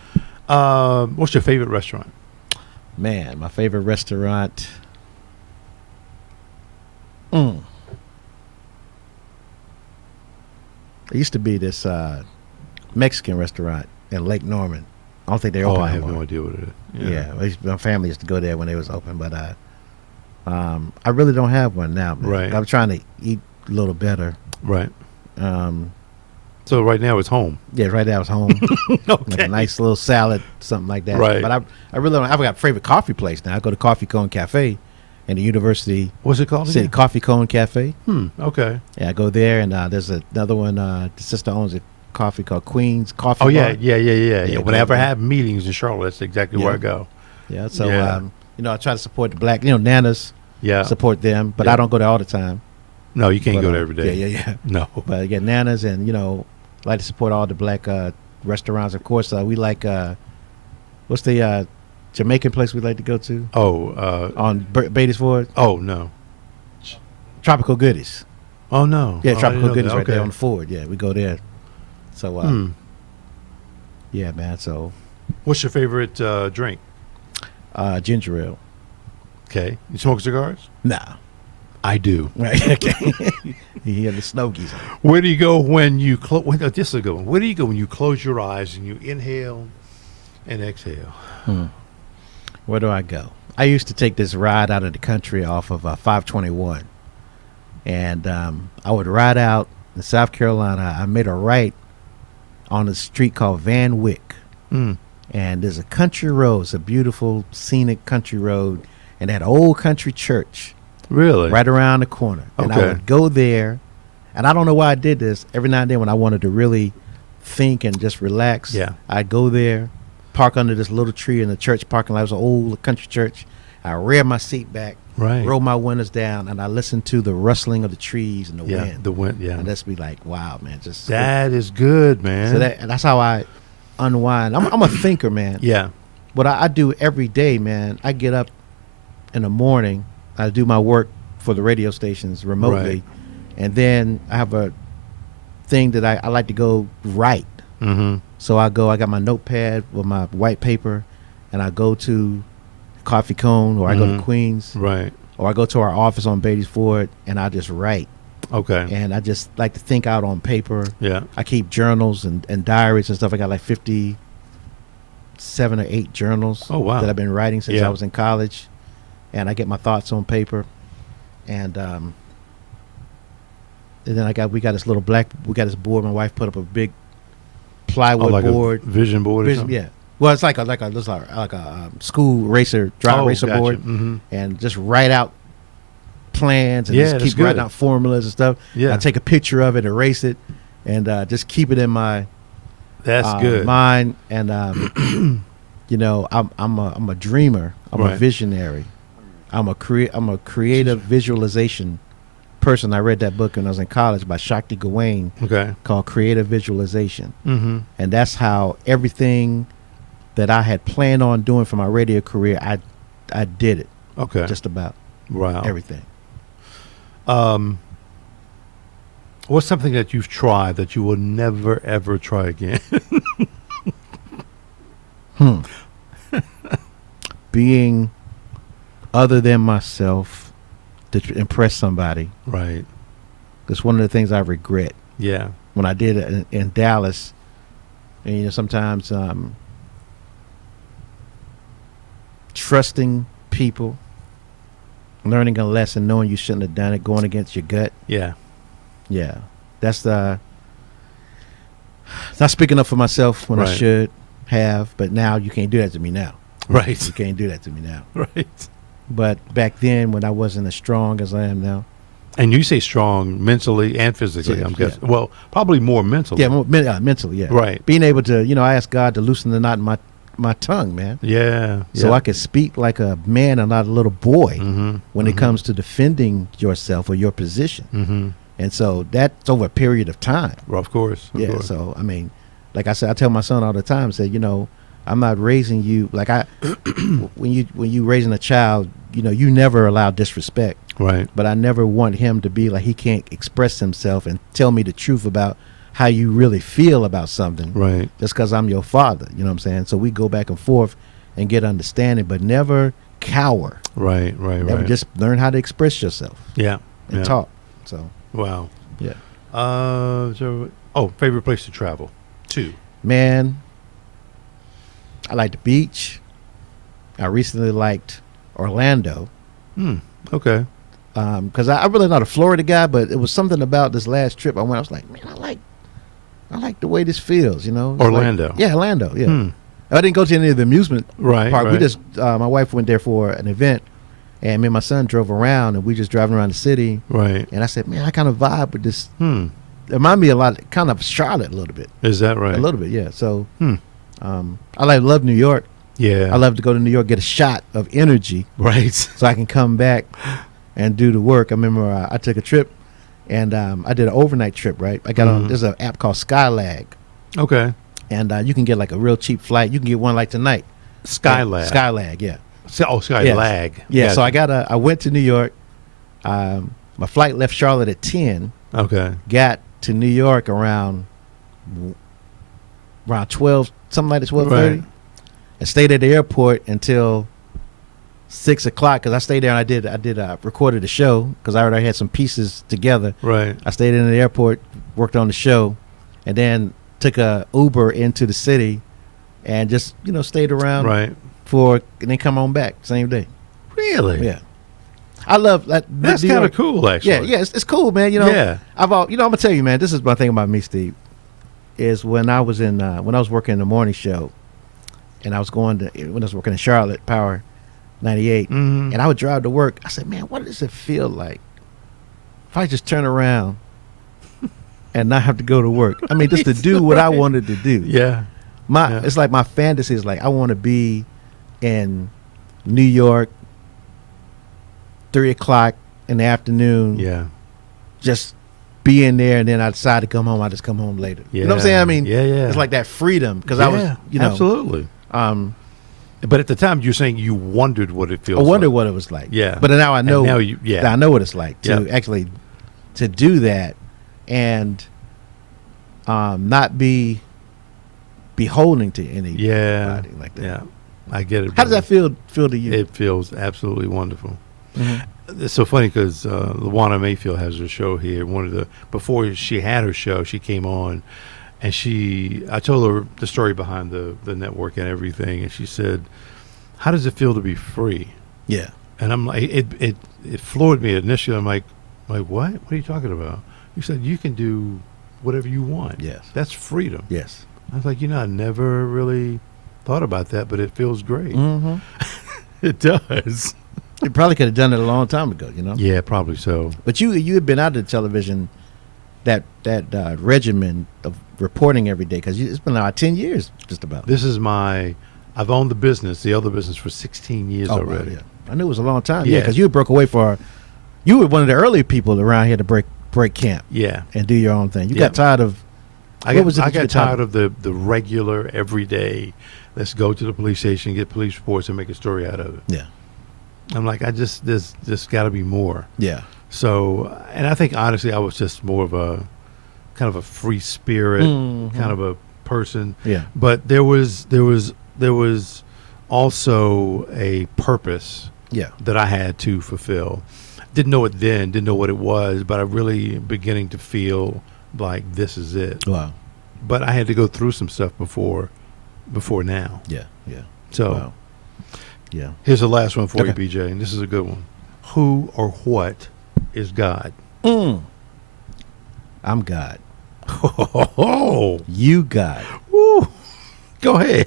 What's your favorite restaurant? Man, my favorite restaurant. There used to be this Mexican restaurant in Lake Norman. I don't think they're open I have anymore. no idea what it is. Yeah, my family used to go there when they was open, but I really don't have one now. Man. Right. I'm trying to eat a little better. Right. So right now it's home. Yeah, right now it's home. Okay. Like a nice little salad, something like that. Right. But I really don't. I've got a favorite coffee place now. I go to Coffee Cone Cafe in the University. What's it called City again? Coffee Cone Cafe. Okay. Yeah, I go there, and there's another one. The sister owns a coffee called Queen's Coffee. Oh Bar. yeah. Whenever I have meetings in Charlotte, that's exactly where I go. Yeah. So I try to support the black. Nanas. Yeah. Support them, but I don't go there all the time. No, you can't go there every day. Yeah. No. But yeah, Nanas, and like to support all the black restaurants. Of course, we like what's the Jamaican place we like to go to? On Beatty's Oh no. Tropical Goodies. Oh no. Yeah, I Tropical didn't know Goodies that. right there Okay. on the Ford. Yeah, we go there. So yeah, man. So What's your favorite drink? ginger ale. Okay. You smoke cigars? Nah. I do. Right. Okay. You hear the Snokies. Where do you go when you close? This is a good one. Where do you go when you close your eyes and you inhale and exhale? Where do I go? I used to take this ride out of the country off of 521, and I would ride out in South Carolina. I made a right on a street called Van Wyck, and there's a country road. It's a beautiful, scenic country road, and that old country church. Really? Right around the corner. And I would go there, and I don't know why I did this. Every now and then when I wanted to really think and just relax, I'd go there, park under this little tree in the church parking lot. It was an old country church. I rear my seat back, roll my windows down, and I listen to the rustling of the trees and the wind. The wind, And just be like, wow, man. That is good, man. So that's how I unwind. I'm a thinker, man. Yeah. What I do every day, man, I get up in the morning. I do my work for the radio stations remotely, and then I have a thing that I like to go write. So I got my notepad with my white paper, and I go to Coffee Cone, or I go to Queens, or I go to our office on Beatty's Ford, and I just write. Okay. And I just like to think out on paper. Yeah. I keep journals and diaries and stuff. I got like 57 or 8 journals. Oh, wow. That I've been writing since I was in college. And I get my thoughts on paper, and then we got this board. My wife put up a big plywood like board. a vision board or something? Yeah. Well, it's like a school racer, dry eraser gotcha. board, and just write out plans and just keep writing out formulas and stuff. Yeah. I take a picture of it, erase it, and just keep it in my good mind. And you know, I'm a dreamer. I'm a visionary. I'm a creative visualization person. I read that book when I was in college by Shakti Gawain. Called Creative Visualization. And that's how everything that I had planned on doing for my radio career, I did it. Just about. Wow. Everything. What's something that you've tried that you will never ever try again? Being other than myself to impress somebody. Right. That's one of the things I regret. Yeah. When I did it in Dallas, and you know, sometimes trusting people, learning a lesson, knowing you shouldn't have done it, going against your gut. Yeah. Yeah. That's not speaking up for myself when I should have, but now you can't do that to me now. Right. You can't do that to me now. Right. But back then, when I wasn't as strong as I am now. And you say strong mentally and physically, I'm guessing. Well, probably more mentally. Yeah, mentally, yeah. Right. Being able to, you know, I asked God to loosen the knot in my tongue, man. Yeah. So I could speak like a man and not a little boy when it comes to defending yourself or your position. And so that's over a period of time. Well, of course. Of course. So, I mean, like I said, I tell my son all the time, I say, you know, I'm not raising you like when you raising a child, you know, you never allow disrespect. Right. But I never want him to be like he can't express himself and tell me the truth about how you really feel about something. Right. Just because I'm your father, you know what I'm saying? So we go back and forth and get understanding, but never cower. Right. Never just learn how to express yourself. Yeah. And talk. So. Wow. Yeah. Favorite place to travel? 2. Man, I like the beach. I recently liked Orlando. Okay. Because I'm really not a Florida guy, but it was something about this last trip I went. I was like, man, I like the way this feels. You know, Orlando. Like, yeah, Orlando. Yeah. I didn't go to any of the amusement park. Right. We just my wife went there for an event, and me and my son drove around, and we just driving around the city. Right. And I said, man, I kind of vibe with this. It reminded me a lot, kind of Charlotte a little bit. Is that right? A little bit, yeah. So, I love New York. Yeah. I love to go to New York, get a shot of energy. Right. So I can come back and do the work. I remember I took a trip, and I did an overnight trip, right? I got on, there's an app called Skylag. Okay. And you can get like a real cheap flight. You can get one like tonight. Skylag. Skylag, yeah. Skylag. Yeah, so I went to New York. My flight left Charlotte at 10. Okay. Got to New York around 12, something like that, 12:30. Right. And stayed at the airport until 6 o'clock because I stayed there and I recorded the show because I already had some pieces together. Right. I stayed in the airport, worked on the show, and then took a Uber into the city and just, you know, stayed around and then come on back same day. Really? Yeah. I love that. That's kind of cool, actually. Yeah, it's cool, man. You know, yeah. I'm gonna tell you, man. This is my thing about me, Steve. Is when I was working in the morning show, and I was working in Charlotte Power 98, and I would drive to work. I said, man, what does it feel like if I just turn around and not have to go to work? I mean, just to do what I wanted to do. Yeah. It's like my fantasy is like I want to be in New York 3 o'clock in the afternoon. Yeah. Just be in there, and then I decide to come home. I just come home later. Yeah. You know what I'm saying? I mean, yeah. It's like that freedom because I was, you know, absolutely. But at the time, you're saying you wondered what it feels like. I wondered what it was like. Yeah. But now I know. I know what it's like to actually to do that and not be beholden to anybody like that. Yeah. I get it. How does that feel to you? It feels absolutely wonderful. It's so funny because Luana Mayfield has her show here. Before she had her show, she came on, and I told her the story behind the network and everything, and she said, "How does it feel to be free?" Yeah. And I'm like, it floored me initially. I'm like, what? What are you talking about? You said you can do whatever you want. Yes. That's freedom. Yes. I was like, I never really thought about that, but it feels great. Mm-hmm. It does. You probably could have done it a long time ago, Yeah, probably so. But you had been out of television, that regimen of reporting every day, because it's been about 10 years, just about. I've owned the other business for 16 years already. Wow, yeah. I knew it was a long time. Yeah, because you broke away you were one of the early people around here to break camp. Yeah. And do your own thing. You got tired of. I got tired of the regular, everyday, let's go to the police station, get police reports, and make a story out of it. Yeah. I'm like, there's got to be more. Yeah. So, and I think honestly, I was just more of a kind of a free spirit kind of a person. Yeah. But there was also a purpose. Yeah. That I had to fulfill. Didn't know it then, didn't know what it was, but I really beginning to feel like this is it. Wow. But I had to go through some stuff before now. Yeah. Yeah. So, wow. Yeah. Here's the last one for you, Okay. BJ, and this is a good one. Who or what is God? I'm God. Oh, You God. woo. Go ahead.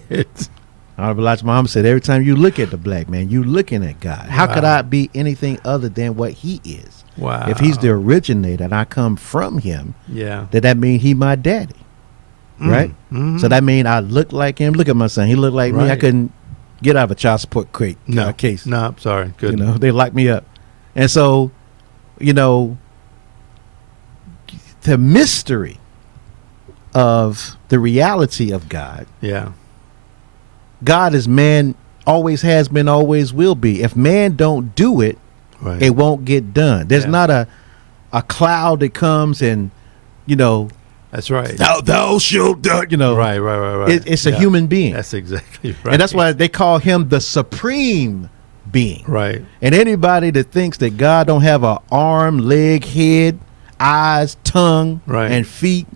Honorable Elijah Muhammad said, every time you look at the black man, you looking at God. How could Wow. I be anything other than what he is? Wow. If he's the originator and I come from him, Yeah. then that means he my daddy. Right? Mhm. So that means I look like him. Look at my son. He looked like me. I Right. couldn't get out of a child support case. No, I'm sorry. Good. They locked me up. And so, the mystery of the reality of God. Yeah. God is man, always has been, always will be. If man don't do it, Right. it won't get done. There's Yeah. not a cloud that comes and, That's right. thou shalt do, Right. It's a Yeah. human being. That's exactly right. And that's why they call him the supreme being. Right. And anybody that thinks that God don't have an arm, leg, head, eyes, tongue, Right. and feet,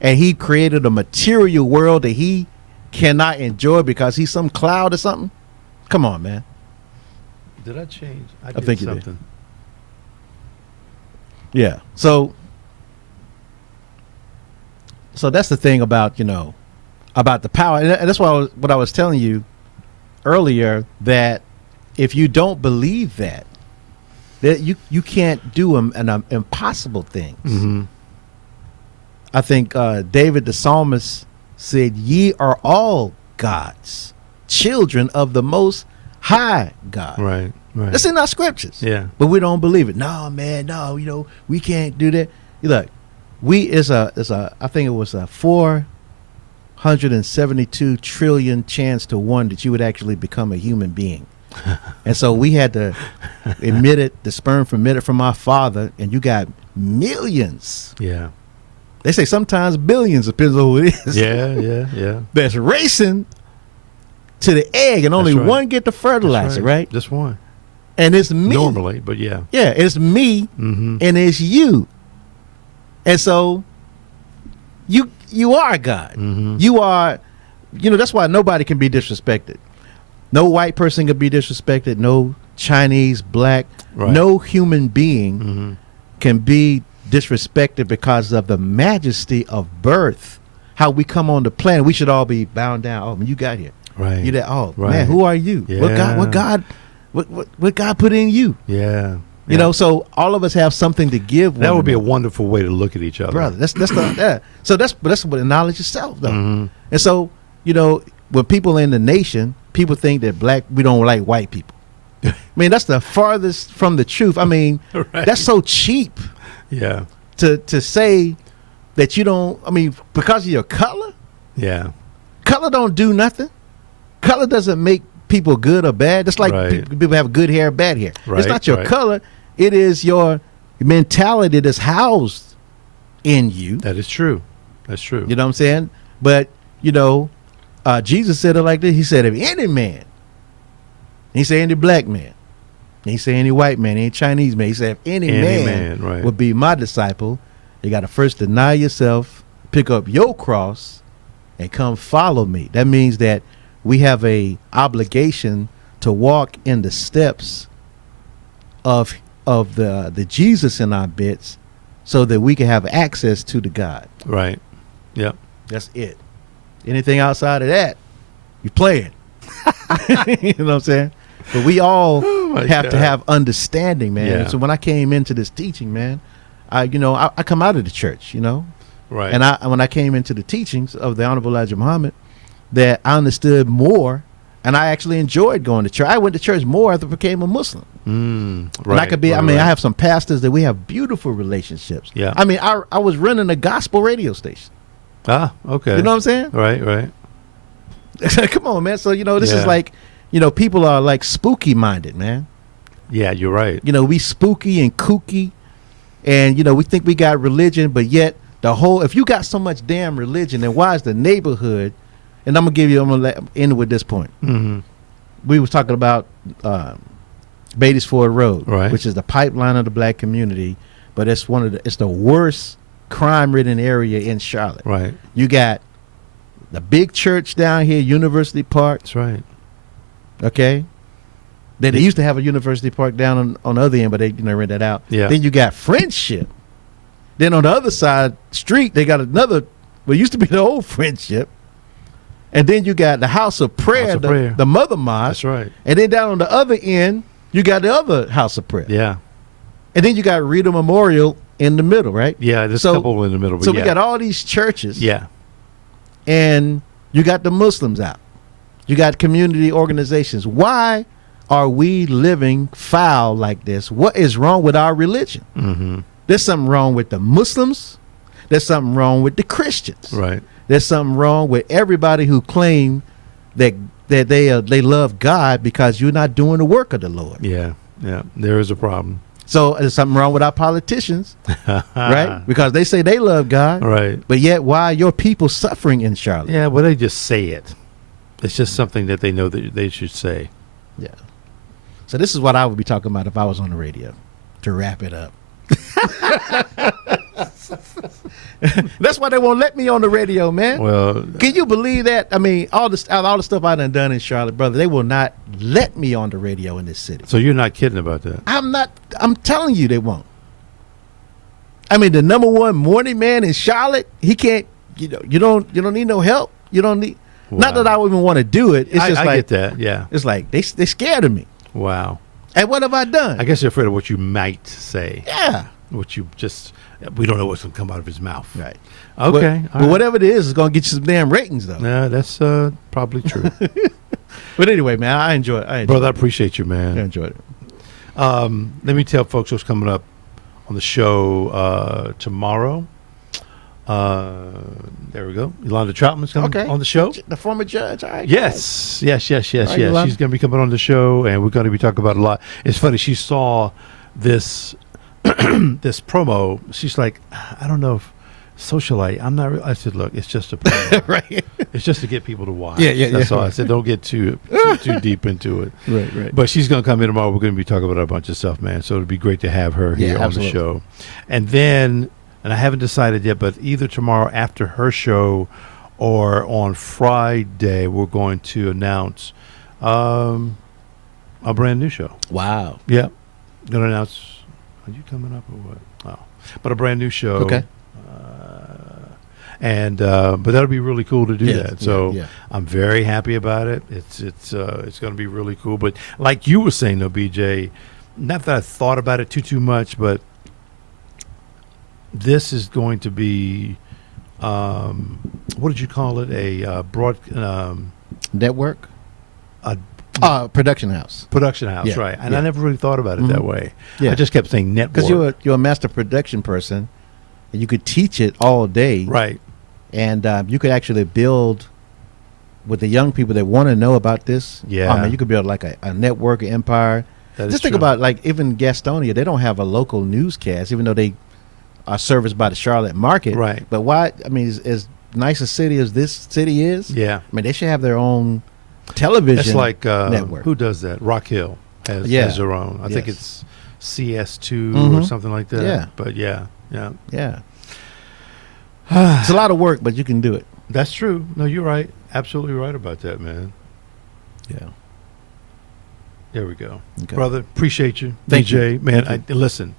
and he created a material world that he cannot enjoy because he's some cloud or something, come on, man. Did I change? I think you did. something. Yeah. So that's the thing about about the power, and that's what I was telling you earlier, that if you don't believe that you can't do an impossible things. Mm-hmm. I think David the psalmist said, "Ye are all gods, children of the Most High God." Right. That's in our scriptures. Yeah. But we don't believe it. No, man, no, we can't do that. Look, I think it was a 472 trillion chance to one that you would actually become a human being. And so we had to the sperm emitted from our father, and you got millions. Yeah. They say sometimes billions, depends on who it is. Yeah. That's racing to the egg, and only That's right. one get to fertilize it, right? Just one. And it's me. Normally, but yeah. Yeah, it's me, Mm-hmm. and it's you. And so you are God. Mm-hmm. You are, that's why nobody can be disrespected. No white person can be disrespected. No Chinese, black, Right. no human being Mm-hmm. can be disrespected because of the majesty of birth. How we come on the planet, we should all be bowing down. Oh, man, you got here. Right. You that? Oh, Right. man, who are you? Yeah. What God put in you? Yeah. You know, so all of us have something to give. That would be a another. wonderful way to look at each other. Brother. That's not that. So that's what the knowledge itself, though. Mhm. And so when people in the nation, people think that we don't like white people. I mean, that's the farthest from the truth. I mean, Right. that's so cheap Yeah. to say that you don't. I mean, because of your color, Yeah. color don't do nothing. Color doesn't make people good or bad. It's like Right. people have good hair, bad hair. It's Right, not your right. color. It is your mentality that's housed in you. That is true. That's true. You know what I'm saying? But, Jesus said it like this. He said, if any man, he said any black man, he said any white man, any Chinese man, he said if any man right. would be my disciple, you got to first deny yourself, pick up your cross, and come follow me. That means that we have a obligation to walk in the steps of the Jesus in our bits, so that we can have access to the God. Right. Yep. That's it. Anything outside of that, you play it. You know what I'm saying? But we all have to have understanding, man. Yeah. So when I came into this teaching, man, I come out of the church, Right. And when I came into the teachings of the Honorable Elijah Muhammad, that I understood more, and I actually enjoyed going to church. I went to church more after I became a Muslim. Right. And I could be. Right, I have some pastors that we have beautiful relationships. Yeah. I was running a gospel radio station. Ah, okay. You know what I'm saying? Right. Come on, man. So this Yeah. is like, people are like spooky minded, man. Yeah, you're right. We spooky and kooky, and we think we got religion, but yet if you got so much damn religion, then why is the neighborhood? And I'm gonna end with this point. Mm-hmm. We was talking about Beatties Ford Road, Right. which is the pipeline of the black community, but it's it's the worst crime-ridden area in Charlotte. Right. You got the big church down here, University Park. That's right. Okay. They used to have a University Park down on the other end, but they rent that out. Yeah. Then you got Friendship. Then on the other side street, they got another. Well, it used to be the old Friendship. And then you got the House of Prayer, the Mother Mosque. That's right. And then down on the other end, you got the other House of Prayer. Yeah. And then you got Rita Memorial in the middle, right? Yeah, there's a couple in the middle. But So yeah. we got all these churches. Yeah. And you got the Muslims out. You got community organizations. Why are we living foul like this? What is wrong with our religion? Mm-hmm. There's something wrong with the Muslims. There's something wrong with the Christians. Right. There's something wrong with everybody who claim that they love God, because you're not doing the work of the Lord. Yeah. Yeah. There is a problem. So there's something wrong with our politicians, right? Because they say they love God, Right. but yet why are your people suffering in Charlotte? Yeah, well, they just say it. It's just something that they know that they should say. Yeah. So this is what I would be talking about if I was on the radio, to wrap it up. That's why they won't let me on the radio, man. Well, Can you believe that? I mean, all the stuff I done in Charlotte, brother, they will not let me on the radio in this city. so you're not kidding about that. I'm telling you they won't. I mean, the number one morning man in Charlotte, he can't, you don't need no help. You don't need, not that I would even want to do it. It's I just like, get that. Yeah. it's like they scared of me. Wow. And what have I done? I guess you're afraid of what you might say. Yeah. What you just, we don't know what's going to come out of his mouth. Right. Okay. But whatever it is going to get you some damn ratings, though. Yeah, that's probably true. But anyway, man, I enjoy it. Brother, I appreciate you, man. I enjoyed it. Let me tell folks what's coming up on the show tomorrow. There we go. Yolanda Troutman's coming on the show. The former judge. All right. Yes. She's Yolanda. going to be coming on the show, and we're going to be talking about a lot. It's funny. She saw this this promo. She's like, I don't know if socialite. I'm not. I said, look, it's just a promo. Right. It's just to get people to watch. Yeah. That's all. I said, don't get too deep into it. Right. But she's going to come in tomorrow. We're going to be talking about a bunch of stuff, man. So it'd be great to have her here on the show. And then, and I haven't decided yet, but either tomorrow after her show or on Friday, we're going to announce a brand new show. Wow. Yeah. Going to announce, are you coming up or what? Oh. But a brand new show. Okay. And but that'll be really cool to do that. So yeah. I'm very happy about it. It's going to be really cool. But like you were saying, though, BJ, not that I thought about it too much, but this is going to be what did you call it? A broad Network. a Production house. production house, Yeah, right? And yeah. I never really thought about it that way. Yeah. I just kept saying network, Because you're a master production person, and you could teach it all day, right? and you could actually build with the young people that want to know about this. Yeah. I mean, you could build like a network, an empire. That is Just think true. about, like, even Gastonia, they don't have a local newscast, even though they are serviced by the Charlotte market. Right. But why? I mean, as nice a city as this city is, Yeah. I mean, they should have their own television. It's like network. who does that? Rock Hill has their own. I think it's CS2 or something like that. Yeah. But yeah. Yeah. It's a lot of work, but you can do it. That's true. No, you're right. Absolutely right about that, man. Yeah. There we go. Okay. Brother, appreciate you. Thank DJ, you. man, Thank listen.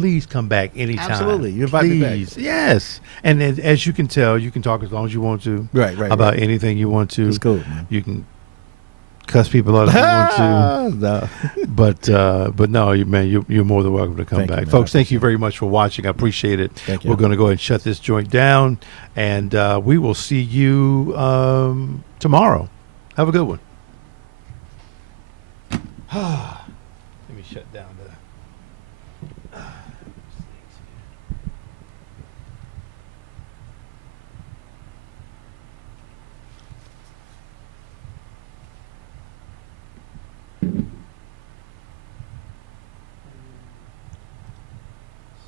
please come back anytime. Absolutely. You invite me back. Please. Yes. And as you can tell, you can talk as long as you want to. Right. About anything you want to. It's cool, man. You can cuss people out if you want to. No. But no, you're more than welcome to come Thank you, back. man. Folks, thank you very much for watching. I appreciate it. Thank you. We're going to go ahead and shut this joint down, and we will see you tomorrow. Have a good one. Let me shut down.